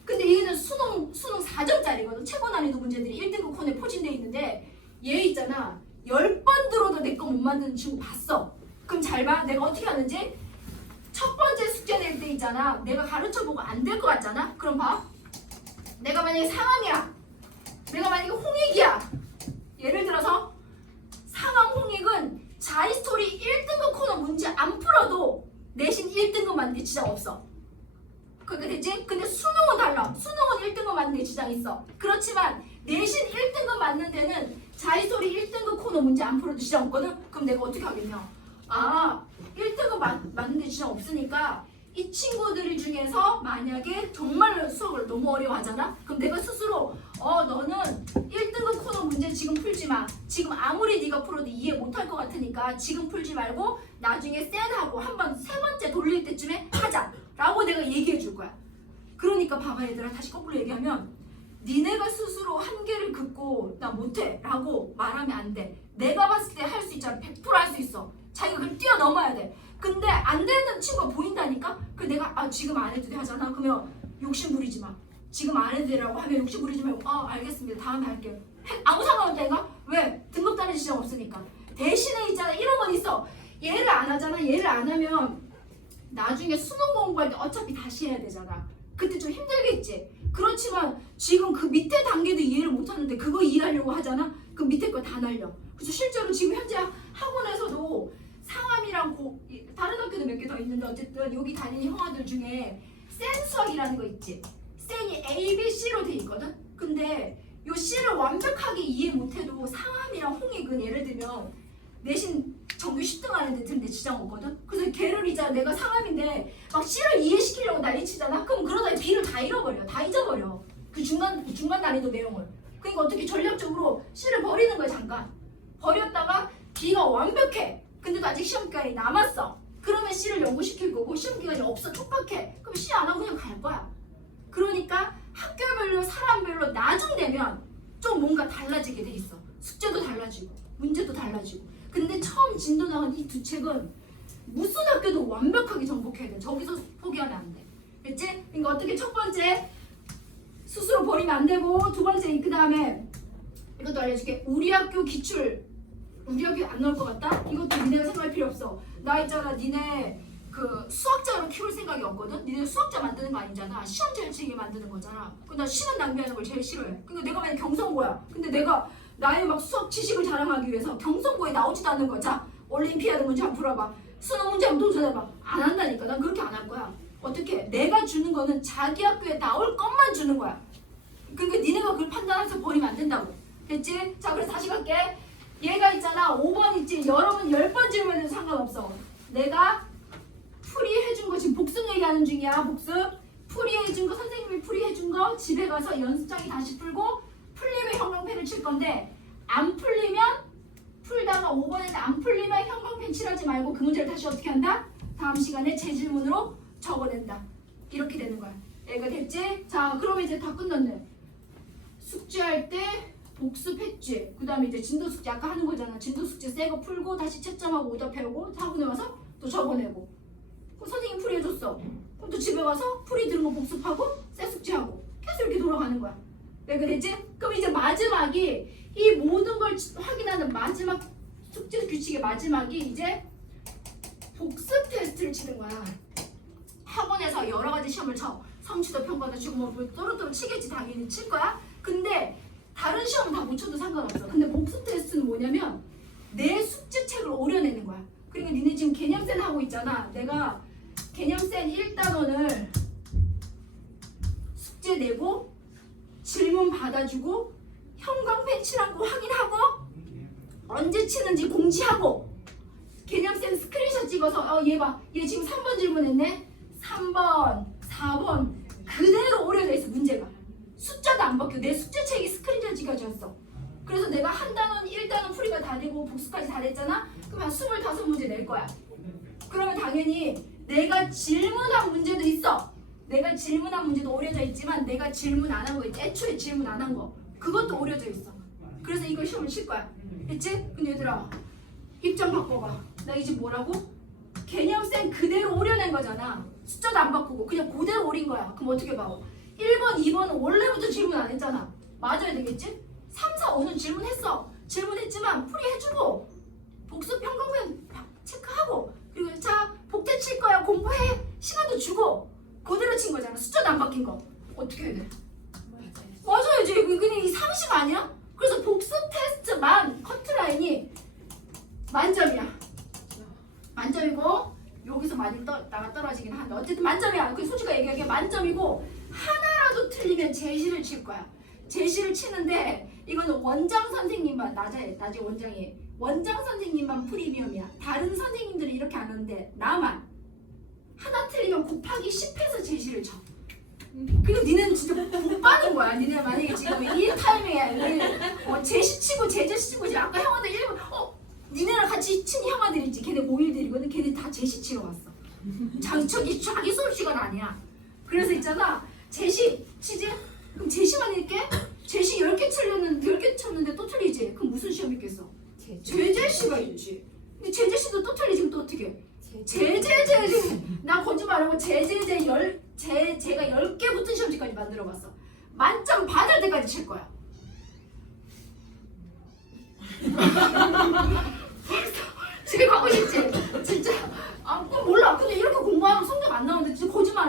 근데 얘는 수능 4점짜리거든. 최고 난이도 문제들이 1등급 코너에 포진돼 있는데 얘 있잖아. 10번 들어도 내 거 못 만드는 친구 봤어. 그럼 잘 봐. 내가 어떻게 하는지. 첫 번째 숙제 낼 때 있잖아. 내가 가르쳐보고 안 될 것 같잖아. 그럼 봐. 내가 만약에 상황이야. 내가 만약에 홍익이야. 예를 들어서 상황 홍익은 자이스토리 1등급 코너 문제 안 풀어도 내신 1등급 맞는 게 지장 없어. 그렇게 됐지? 근데 수능은 달라. 수능은 1등급 맞는 게 지장 있어. 그렇지만 내신 1등급 맞는 데는 자이스토리 1등급 코너 문제 안 풀어도 지장 없거든? 그럼 내가 어떻게 하겠냐? 아, 1등급 맞는 데 지장 없으니까 이 친구들 중에서 만약에 정말로 수학을 너무 어려워하잖아? 그럼 내가 스스로 너는 1등급 코너 문제 지금 풀지 마. 지금 아무리 네가 풀어도 이해 못할 것 같으니까 지금 풀지 말고 나중에 셋하고 한번 세 번째 돌릴 때쯤에 하자 라고 내가 얘기해 줄 거야. 그러니까 봐봐 얘들아, 다시 거꾸로 얘기하면 니네가 스스로 한계를 긋고 나 못해 라고 말하면 안 돼. 내가 봤을 때 할 수 있잖아. 100% 할 수 있어. 자기가 그걸 뛰어넘어야 돼. 근데 안 되는 친구가 보인다니까? 그 내가 지금 안 해도 돼 하잖아. 그러면 욕심 부리지 마. 지금 안 해도 되라고 하면 욕심 부리지 말고 알겠습니다. 다음에 할게요. 아무 상관없다니까? 왜? 등급 다른 지장 없으니까. 대신에 있잖아. 이런 건 있어. 얘를 안 하잖아. 얘를 안 하면 나중에 수능 공부할 때 어차피 다시 해야 되잖아. 그때 좀 힘들겠지. 그렇지만 지금 그 밑에 단계도 이해를 못하는데 그거 이해하려고 하잖아. 그 밑에 거 다 날려. 그래서 실제로 지금 현재 학원에서도 상암이랑 다른 학교도 몇 개 더 있는데 어쨌든 여기 다니는 형아들 중에 센 수학이라는 거 있지. 센이 A, B, C로 돼 있거든. 근데 요 C를 완벽하게 이해 못해도 상암이랑 홍익은 예를 들면 내신 정규 10등 하는데 드는데 지장 없거든. 그래서 걔를 이제 내가 상암인데 막 C를 이해시키려고 난리치잖아. 그럼 그러다 B를 다 잃어버려. 다 잊어버려. 그 중간 난이도 내용을. 그러니까 어떻게 전략적으로 C를 버리는 거야. 잠깐 버렸다가 B가 완벽해. 근데도 아직 시험 기간이 남았어. 그러면 C를 연구시킬 거고 시험 기간이 없어. 촉박해. 그럼 C 안 하고 그냥 갈 거야. 그러니까 학교별로 사람별로 나중되면 좀 뭔가 달라지게 돼 있어. 숙제도 달라지고 문제도 달라지고. 근데 처음 진도 나온 이 두 책은 무슨 학교도 완벽하게 정복해야 돼. 저기서 포기하면 안 돼. 됐지? 그러니까 어떻게 첫 번째 스스로 버리면 안 되고 두 번째 그 다음에 이것도 알려줄게. 우리 학교 기출 우리 학교 안 나올 것 같다? 이것도 니네가 생각할 필요 없어. 나 있잖아. 니네 그 수학자로 키울 생각이 없거든? 니네 수학자 만드는 거 아니잖아. 시험 잘 치게 만드는 거잖아. 근데 나 시간 낭비하는 걸 제일 싫어해. 그러니까 내가 만약 경성고야. 근데 내가 나의 막 수학 지식을 자랑하기 위해서 경성고에 나오지도 않는 거야. 자, 올림피아드 문제 한번 풀어봐. 수능 문제 한번 도전해봐. 안 한다니까. 난 그렇게 안 할 거야. 어떻게? 내가 주는 거는 자기 학교에 나올 것만 주는 거야. 그러니까 니네가 그걸 판단해서 버리면 안 된다고. 됐지? 자, 그래서 다시 갈게. 얘가 있잖아. 5번 있지. 여러분 10번 질문해도 상관없어. 내가 풀이해준 거 지금 복습 얘기하는 중이야. 복습. 풀이해준 거 선생님이 풀이해준 거 집에 가서 연습장에 다시 풀고 풀리면 형광펜을 칠 건데 안 풀리면 풀다가 5번에는 안 풀리면 형광펜 칠하지 말고 그 문제를 다시 어떻게 한다? 다음 시간에 재질문으로 적어낸다. 이렇게 되는 거야. 얘가 됐지? 자, 그러면 이제 다 끝났네. 숙제할 때 복습했지. 그 다음에 이제 진도 숙제 아까 하는 거잖아. 진도 숙제 새 거 풀고 다시 채점하고 오답 해오고 학원에 와서 또 적어내고. 그럼 선생님 풀이 해줬어. 그럼 또 집에 와서 풀이 들은 거 복습하고 새 숙제하고 계속 이렇게 돌아가는 거야. 내가 됐지? 그럼 이제 마지막이 이 모든 걸 확인하는 마지막 숙제 규칙의 마지막이 이제 복습 테스트를 치는 거야. 학원에서 여러 가지 시험을 쳐. 성취도 평가도 주고 뭐 또르또르 치겠지. 당연히 칠 거야. 근데 다른 시험은 다 못 쳐도 상관없어. 근데 복습 테스트는 뭐냐면 내 숙제책을 오려내는 거야. 그러니까 니네 지금 개념센 하고 있잖아. 내가 개념센 1단원을 숙제 내고 질문 받아주고 형광펜 칠한 거 확인하고 언제 치는지 공지하고 개념쌤 스크린샷 찍어서 얘 봐. 얘 지금 3번 질문했네. 3번, 4번 그대로 오려져 있어 문제가. 숫자도 안 바뀌어. 내 숙제책이 스크린샷 찍어졌어. 그래서 내가 한 단원, 1단원 풀이가 다 되고 복습까지 다 됐잖아? 그럼 한 25문제 낼 거야. 그러면 당연히 내가 질문한 문제도 있어. 내가 질문한 문제도 오려져 있지만 내가 질문 안 한 거 있지. 애초에 질문 안 한 거. 그것도 오려져 있어. 그래서 이걸 시험을 칠 거야. 됐지? 근데 얘들아 입장 바꿔봐. 나 이제 뭐라고? 개념쌤 그대로 오려낸 거잖아. 숫자도 안 바꾸고 그냥 그대로 오린 거야. 그럼 어떻게 봐? 1번, 2번은 원래부터 질문 안 했잖아. 맞아야 되겠지? 3, 4, 5는 질문했어. 질문했지만 풀이해주고 복습 형광펜 체크하고 그리고 자 복태 칠 거야 공부해 시간도 주고 그대로 친 거잖아. 숫자도 안 바뀐 거. 어떻게 해야 돼? 맞아야지. 그냥 이 상식 아니야? 그래서 복습 테스트만 커트라인이 만점이야. 만점이고 여기서 많이 나가 떨어지긴 한데 어쨌든 만점이야. 그 솔직히 얘기하기에 만점이고 하나라도 틀리면 제시를 칠 거야. 제시를 치는데 이거는 원장 선생님만 낮에 원장 선생님만 프리미엄이야. 다른 선생님들이 이렇게 안 하는데 나만 하나 틀리면 곱하기 10해서 제시를 쳐. 그리고 니네는 진짜 못 빠는 거야. 니네 만약에 지금 이 타이밍에 제시 치고 제시 치고 이제 아까 형아들 1번 니네랑 같이 친 형아들 있지. 걔네 고1들이거든. 걔네 다 제시 치러 왔어. 자기 수업 시간 아니야. 그래서 있잖아. 제시 치지? 그럼 제시만 읽게? 제시 10개 틀렸는데 10개 쳤는데 또 틀리지? 그럼 무슨 시험 있겠어? 제제시가 있지. 근데 제제시도 또 틀리지. 또 어떻게? 제제제 나 거짓말하고 제가 10개 붙은 시험지까지 만들어봤어. 만점 받을 때까지 칠 거야. 집에 가고 싶지? 진짜 몰라. 근데 이렇게 공부하면 성적 안 나오는데 진짜 거짓말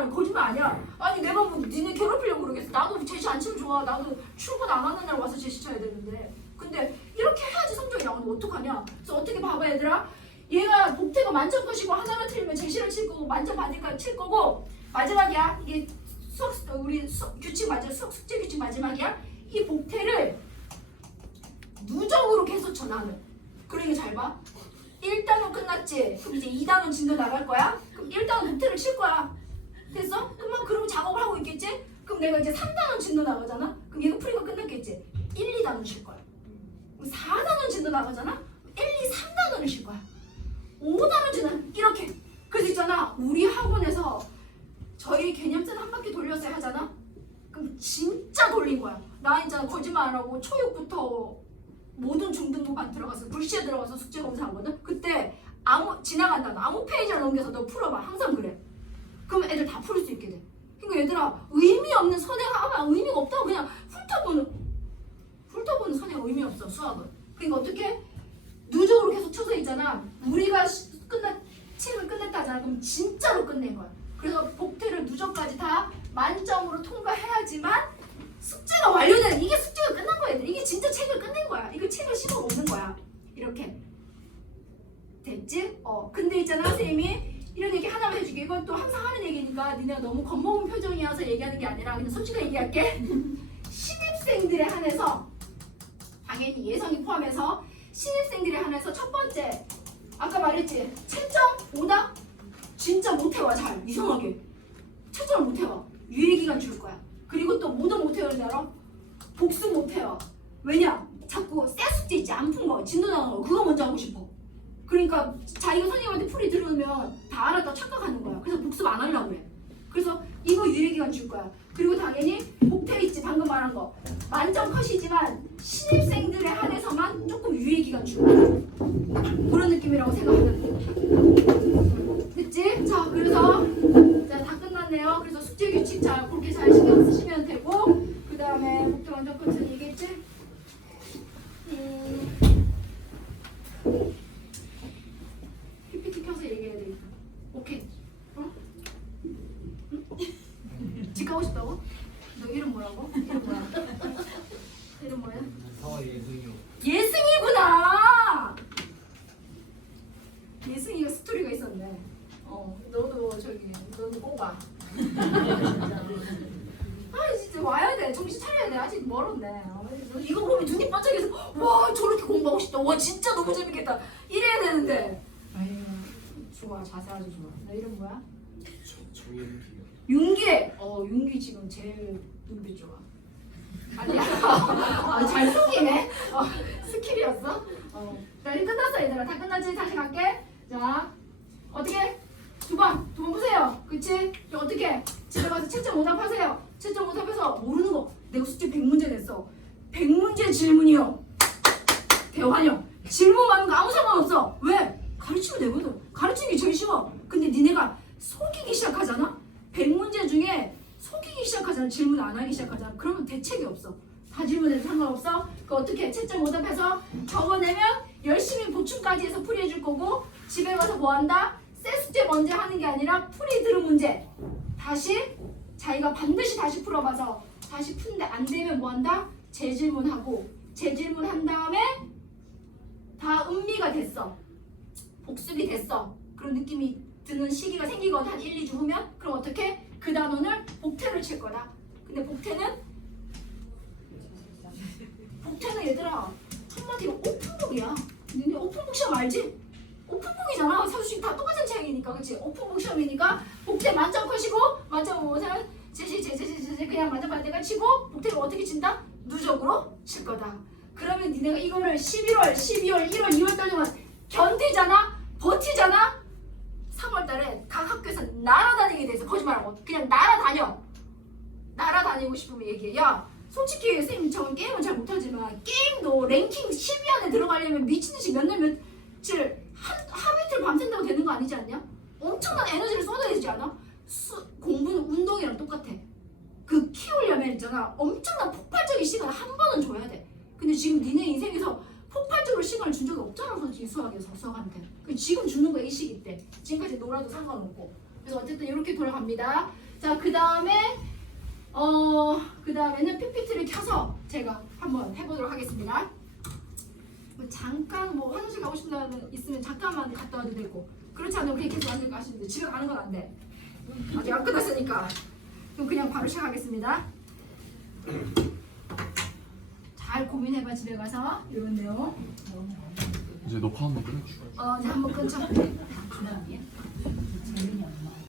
아니야. 아니 내가 뭐 니네 괴롭히려고 그러겠어. 나도 제시 안 치면 좋아. 나도 출근 안 하는 날 와서 제시 쳐야 되는데 근데 이렇게 해야지 성적이 나오는데 어떡하냐. 그래서 어떻게 봐봐 얘들아. 얘가 복태가 만점 것이고 하나를 틀리면 제시를 칠 거고 만점 받을까 칠 거고 마지막이야. 이게 우리 규칙 맞아. 숙제 규칙 마지막이야. 이 복태를 누적으로 계속 쳐 나는. 그러니까 잘 봐. 1단원 끝났지? 그럼 이제 2단원 진도 나갈 거야? 그럼 1단원 복태를 칠 거야. 됐어? 그러면 작업을 하고 있겠지? 그럼 내가 이제 3단원 진도 나가잖아? 그럼 얘가 풀이가 끝났겠지? 1, 2단원 칠 거야. 그럼 4단원 진도 나가잖아? 1, 2, 3단원을 칠 거야. 5단원 진도 이렇게. 그래서 있잖아. 우리 학원에서 저희 개념쌤 한 바퀴 돌렸어야 하잖아? 그럼 진짜 돌린 거야. 나 있잖아. 거짓말 안 하고 초육부터 모든 중등부반 들어가서 불시에 들어가서 숙제 검사하거든. 그때 지나간다. 아무 페이지를 넘겨서 너 풀어봐. 항상 그래. 그러면 애들 다 풀 수 있게 돼. 그러니까 얘들아 의미 없는 선행하면 의미가 없다고 그냥 훑어보는 선행 의미 없어 수학은. 그러니까 어떻게 누적으로 계속 쳐서 있잖아. 우리가 책을 끝냈다잖아. 그럼 진짜로 끝낸 거야. 그래서 복태를 누적까지 다 만점으로 통과해야지만 숙제가 완료되는. 이게 숙제가 끝난 거야. 이게 진짜 책을 끝낸 거야. 이거 책을 씹어 먹는 거야. 이렇게 됐지? 근데 있잖아 선생님이 이런 얘기 하나만 해줄게. 이건 또 항상 하는 얘기니까 니네가 너무 겁먹은 표정이어서 얘기하는 게 아니라 그냥 솔직하게 얘기할게. 신입생들에 한해서 당연히 예성이 포함해서 신입생들에 한해서 첫 번째 아까 말했지? 채점 오다? 진짜 못해와. 잘 이상하게 채점을 못해와. 유예기간 줄 거야. 그리고 또 뭐도 못해오는 줄 알아? 복습 못해와. 왜냐? 자꾸 새 숙제 있지? 안 푼 거 진도 나온 거 그거 먼저 하고 싶어. 그러니까 자기가 선생님한테 풀이 들으면 다 알았다 착각하는 거야. 그래서 복습 안 하려고 해. 그래서 이거 유예기간 줄 거야. 그리고 당연히 복태 있지 방금 말한 거 만점 컷이지만 신입생들에 한해서만 조금 유예기간 줄 거야. 그런 느낌이라고 생각하면 돼. 됐지? 자 그래서 다 끝났네요. 그래서 숙제 규칙 자 그렇게 잘 신경 쓰시면 되고 그 다음에 복태 완전 컷은 얘기했지? PPT 켜서 얘기해야 되겠다. 오케이. 집 가고 싶다고? 너 이름 뭐라고? 이름 뭐야? 이름 뭐야? 서예승이요. 예승이구나. 예승이가 스토리가 있었네. 너도 저기 너도 뽑아. 아 진짜 싶다. 와 진짜 너무 재밌겠다. 이래야 되는데. 아유 좋아 자세 아주 좋아. 너 이름 뭐야? 정윤기요. 윤기. 윤기 지금 제일 눈빛 좋아. 아니야. 잘 속이네. 스킬이었어. 자 이제 끝났어 얘들아. 다 끝났지? 다시 갈게. 자 어떻게? 두 번 보세요. 그치? 이제 어떻게? 집에 가서 채점 오답 하세요. 채점 오답해서 모르는 거. 내가 숙제 100문제 냈어. 100문제 질문이요. 대환영. 질문 많은 거 아무 상관없어. 왜? 가르치면 되거든. 가르치는 게 제일 쉬워. 근데 니네가 속이기 시작하잖아? 100문제 중에 속이기 시작하잖아. 질문 안 하기 시작하잖아. 그러면 대책이 없어. 다 질문해도 상관없어. 그 어떻게 채점 오답해서 적어내면 열심히 보충까지 해서 풀이해줄 거고 집에 가서 뭐 한다? 새 숙제 먼저 하는 게 아니라 풀이 들은 문제 다시 자기가 반드시 다시 풀어봐서 다시 푸는데 안 되면 뭐 한다? 재질문하고 재질문한 다음에 다 음미가 됐어. 복습이 됐어. 그런 느낌이 드는 시기가 생기거든. 한 1, 2주 후면 그럼 어떻게? 그 단원을 복태를 칠 거다. 근데 복태는 얘들아 한마디로 오픈북이야. 니네 오픈북 시험 알지? 오픈북이잖아. 사수식 다 똑같은 책이니까 그치? 오픈북 시험이니까 복태 만점 컷이고 만점 못하면 제제 그냥 만점 받을 때가 치고 복태를 어떻게 친다? 누적으로 칠 거다. 그러면 니네가 이거를 11월, 12월, 1월, 2월 달 동안 견디잖아? 버티잖아? 3월 달에 각 학교에서 날아다니게 돼 있어. 거짓말하고 그냥 날아다녀. 날아다니고 싶으면 얘기해. 야 솔직히 선생님 저는 게임은 잘 못하지만 게임도 랭킹 10위 안에 들어가려면 미친듯이 몇 날 며칠 하루 이틀 밤샌다고 되는 거 아니지 않냐? 엄청난 에너지를 쏟아야 되지 않아? 공부는 운동이랑 똑같아. 그 키우려면 있잖아 엄청난 폭발적인 시간을 한 번은 줘야 돼. 근데 지금 니네 인생에서 폭발적으로 시간을 준 적이 없잖아. 솔직히 수학에서 수학한테. 지금 주는 거야 이 시기 때. 지금까지 놀아도 상관없고. 그래서 어쨌든 이렇게 돌아갑니다. 자 그 다음에는 PPT를 켜서 제가 한번 해보도록 하겠습니다. 잠깐 뭐 화장실 가고 싶다면 있으면 잠깐만 갔다 와도 되고 그렇지 않으면 그냥 계속 앉을 거 하시는데 집에 가는 건 안 돼. 아직 안 끝났으니까. 그럼 그냥 바로 시작하겠습니다. 잘 고민해봐 집에 가서 이런 내용. 이제 녹화 한번 끊어주세요. 이제 한번 끊자.